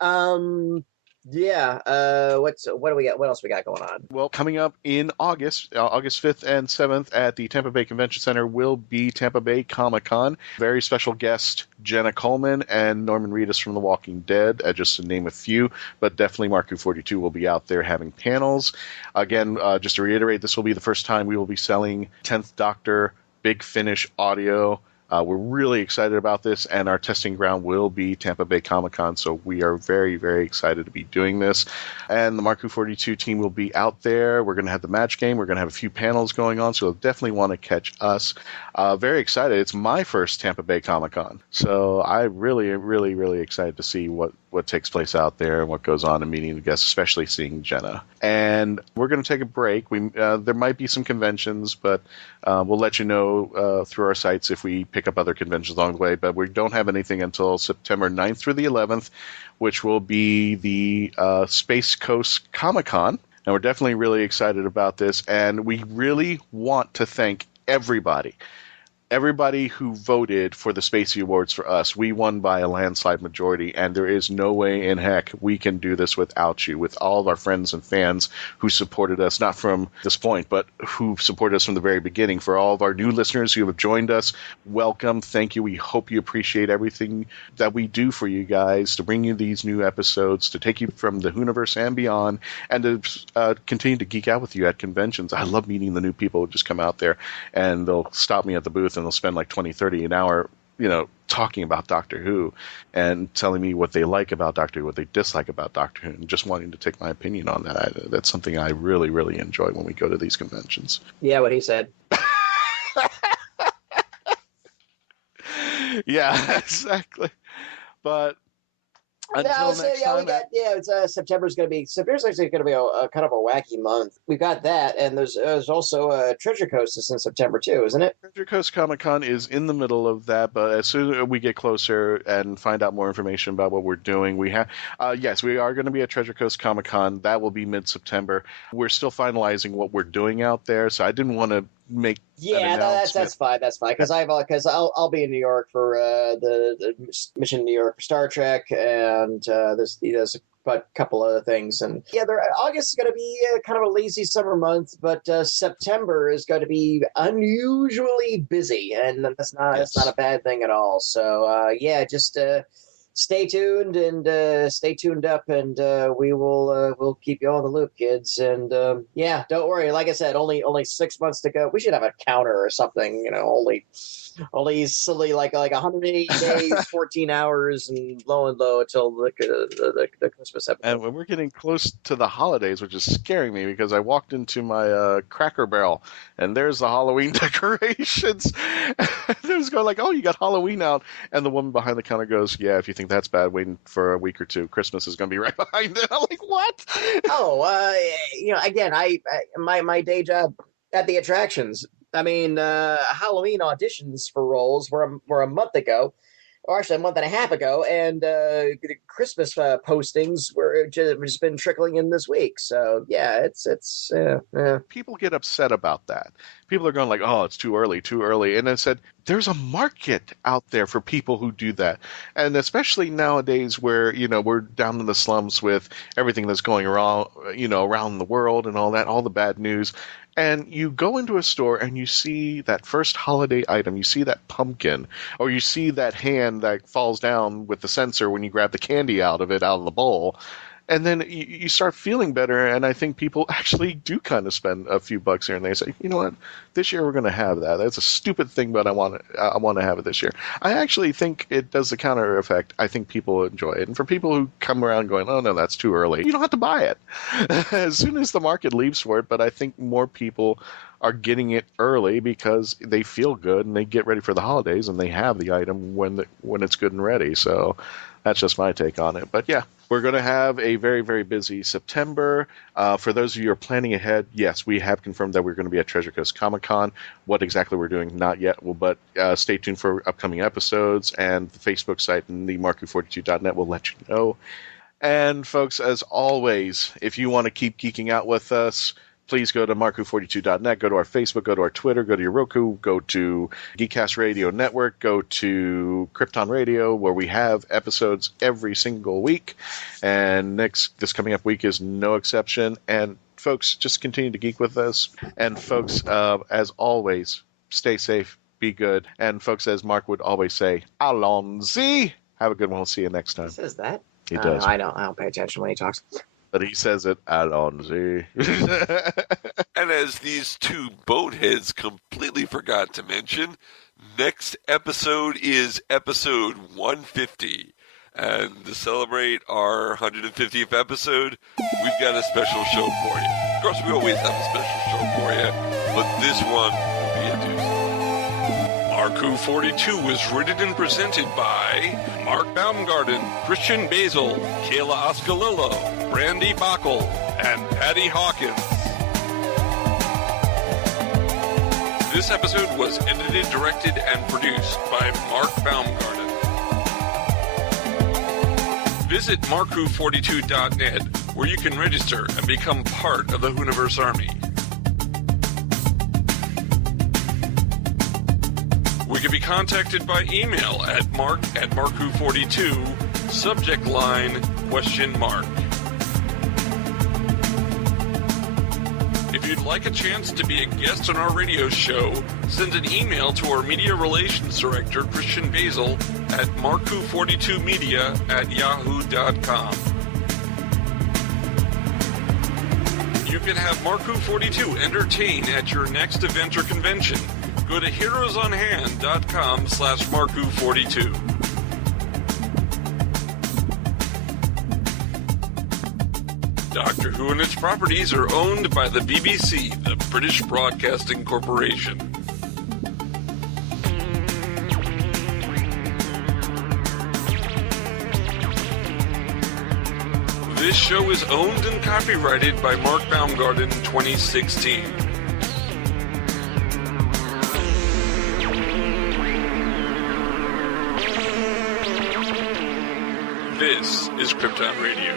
What do we got? What else we got going on? Well, coming up in August, August 5th and 7th at the Tampa Bay Convention Center will be Tampa Bay Comic-Con. Very special guest Jenna Coleman and Norman Reedus from The Walking Dead, just to name a few. But definitely Mark Who 42 will be out there having panels. Again, just to reiterate, this will be the first time we will be selling 10th Doctor Big Finish audio. We're really excited about this, and our testing ground will be Tampa Bay Comic-Con, so we are very, very excited to be doing this. And the Mark Who 42 team will be out there. We're going to have the match game. We're going to have a few panels going on, so you'll definitely want to catch us. Very excited. It's my first Tampa Bay Comic-Con, so I'm really, really, really excited to see what takes place out there and what goes on and meeting the guests, especially seeing Jenna. And we're going to take a break. There might be some conventions, but we'll let you know through our sites if we pick up other conventions along the way. But we don't have anything until September 9th through the 11th, which will be the Space Coast Comic-Con. And we're definitely really excited about this. And we really want to thank everybody who voted for the Spacey Awards for us. We won by a landslide majority, and there is no way in heck we can do this without you, with all of our friends and fans who supported us, not from this point, but who supported us from the very beginning. For all of our new listeners who have joined us, welcome, thank you. We hope you appreciate everything that we do for you guys to bring you these new episodes, to take you from the Hooniverse and beyond, and to continue to geek out with you at conventions. I love meeting the new people who just come out there, and they'll stop me at the booth and they'll spend like 20, 30 an hour, talking about Doctor Who and telling me what they like about Doctor Who, what they dislike about Doctor Who, and just wanting to take my opinion on that. That's something I really, really enjoy when we go to these conventions. Yeah, what he said. Yeah, exactly. But until next time, September's actually going to be a kind of a wacky month. We've got that, and there's also Treasure Coast is in September too, isn't it? Treasure Coast Comic-Con is in the middle of that, but as soon as we get closer and find out more information about what we're doing, we have yes, we are going to be at Treasure Coast Comic-Con. That will be mid-September. We're still finalizing what we're doing out there, so I didn't want to make that's fine because I'll be in New York for the Mission to New York for Star Trek, and there's a couple other things, and August is going to be kind of a lazy summer month, but September is going to be unusually busy, and that's not a bad thing at all. So just stay tuned and stay tuned up, and we'll keep you all in the loop, kids. And don't worry. Like I said, only 6 months to go. We should have a counter or something. Only silly like 180 days, 14 hours, and low until the Christmas episode. And when we're getting close to the holidays, which is scaring me because I walked into my Cracker Barrel and there's the Halloween decorations. They're just going like, "Oh, you got Halloween out," and the woman behind the counter goes, "Yeah, if you think that's bad, waiting for a week or two. Christmas is going to be right behind it." I'm like, "What?" Again, my day job at the attractions. I mean, Halloween auditions for roles were a month ago, or actually a month and a half ago, and Christmas postings were just been trickling in this week. So it's people get upset about that. People are going like, "Oh, it's too early," and I said, there's a market out there for people who do that, and especially nowadays where we're down in the slums with everything that's going wrong, around the world and all that, all the bad news. And you go into a store and you see that first holiday item, you see that pumpkin, or you see that hand that falls down with the sensor when you grab the candy out of the bowl. And then you start feeling better, and I think people actually do kind of spend a few bucks here and there. Say, "You know what? This year we're going to have that. That's a stupid thing, but I want to have it this year." I actually think it does the counter effect. I think people enjoy it, and for people who come around going, "Oh no, that's too early," you don't have to buy it as soon as the market leaves for it. But I think more people are getting it early because they feel good and they get ready for the holidays, and they have the item when it's good and ready. So that's just my take on it. But yeah, we're going to have a very, very busy September. For those of you who are planning ahead, yes, we have confirmed that we're going to be at Treasure Coast Comic-Con. What exactly we're doing, not yet. But stay tuned for upcoming episodes, and the Facebook site and the marku42.net will let you know. And folks, as always, if you want to keep geeking out with us, please go to marku42.net, go to our Facebook, go to our Twitter, go to your Roku, go to Geekcast Radio Network, go to Krypton Radio, where we have episodes every single week. And this coming up week is no exception. And folks, just continue to geek with us. And folks, as always, stay safe, be good. And folks, as Mark would always say, allons-y. Have a good one. We'll see you next time. He says that? He does. I don't pay attention when he talks. But he says it, allons-y. And as these two boatheads completely forgot to mention, Next episode is episode 150. And to celebrate our 150th episode, we've got a special show for you. Of course, we always have a special show for you, but this one will be a doozy. Mark Who 42 was written and presented by Mark Baumgarten, Christian-basel, Kayla Oscalillo, brandi-bachle, and patty-hawkins. This episode was edited, directed, and produced by Mark Baumgarten. Visit markwho42.net, where you can register and become part of the Hooniverse Army. We can be contacted by email at mark@markwho42, subject line, ? If you'd like a chance to be a guest on our radio show, send an email to our Media Relations Director, Christian-basel, at markwho42media@yahoo.com. You can have Mark Who 42 entertain at your next event or convention. Go to heroesonhand.com/markwho42. Doctor Who and its properties are owned by the BBC, the British Broadcasting Corporation. This show is owned and copyrighted by Mark Baumgarten 2016. This is Krypton Radio.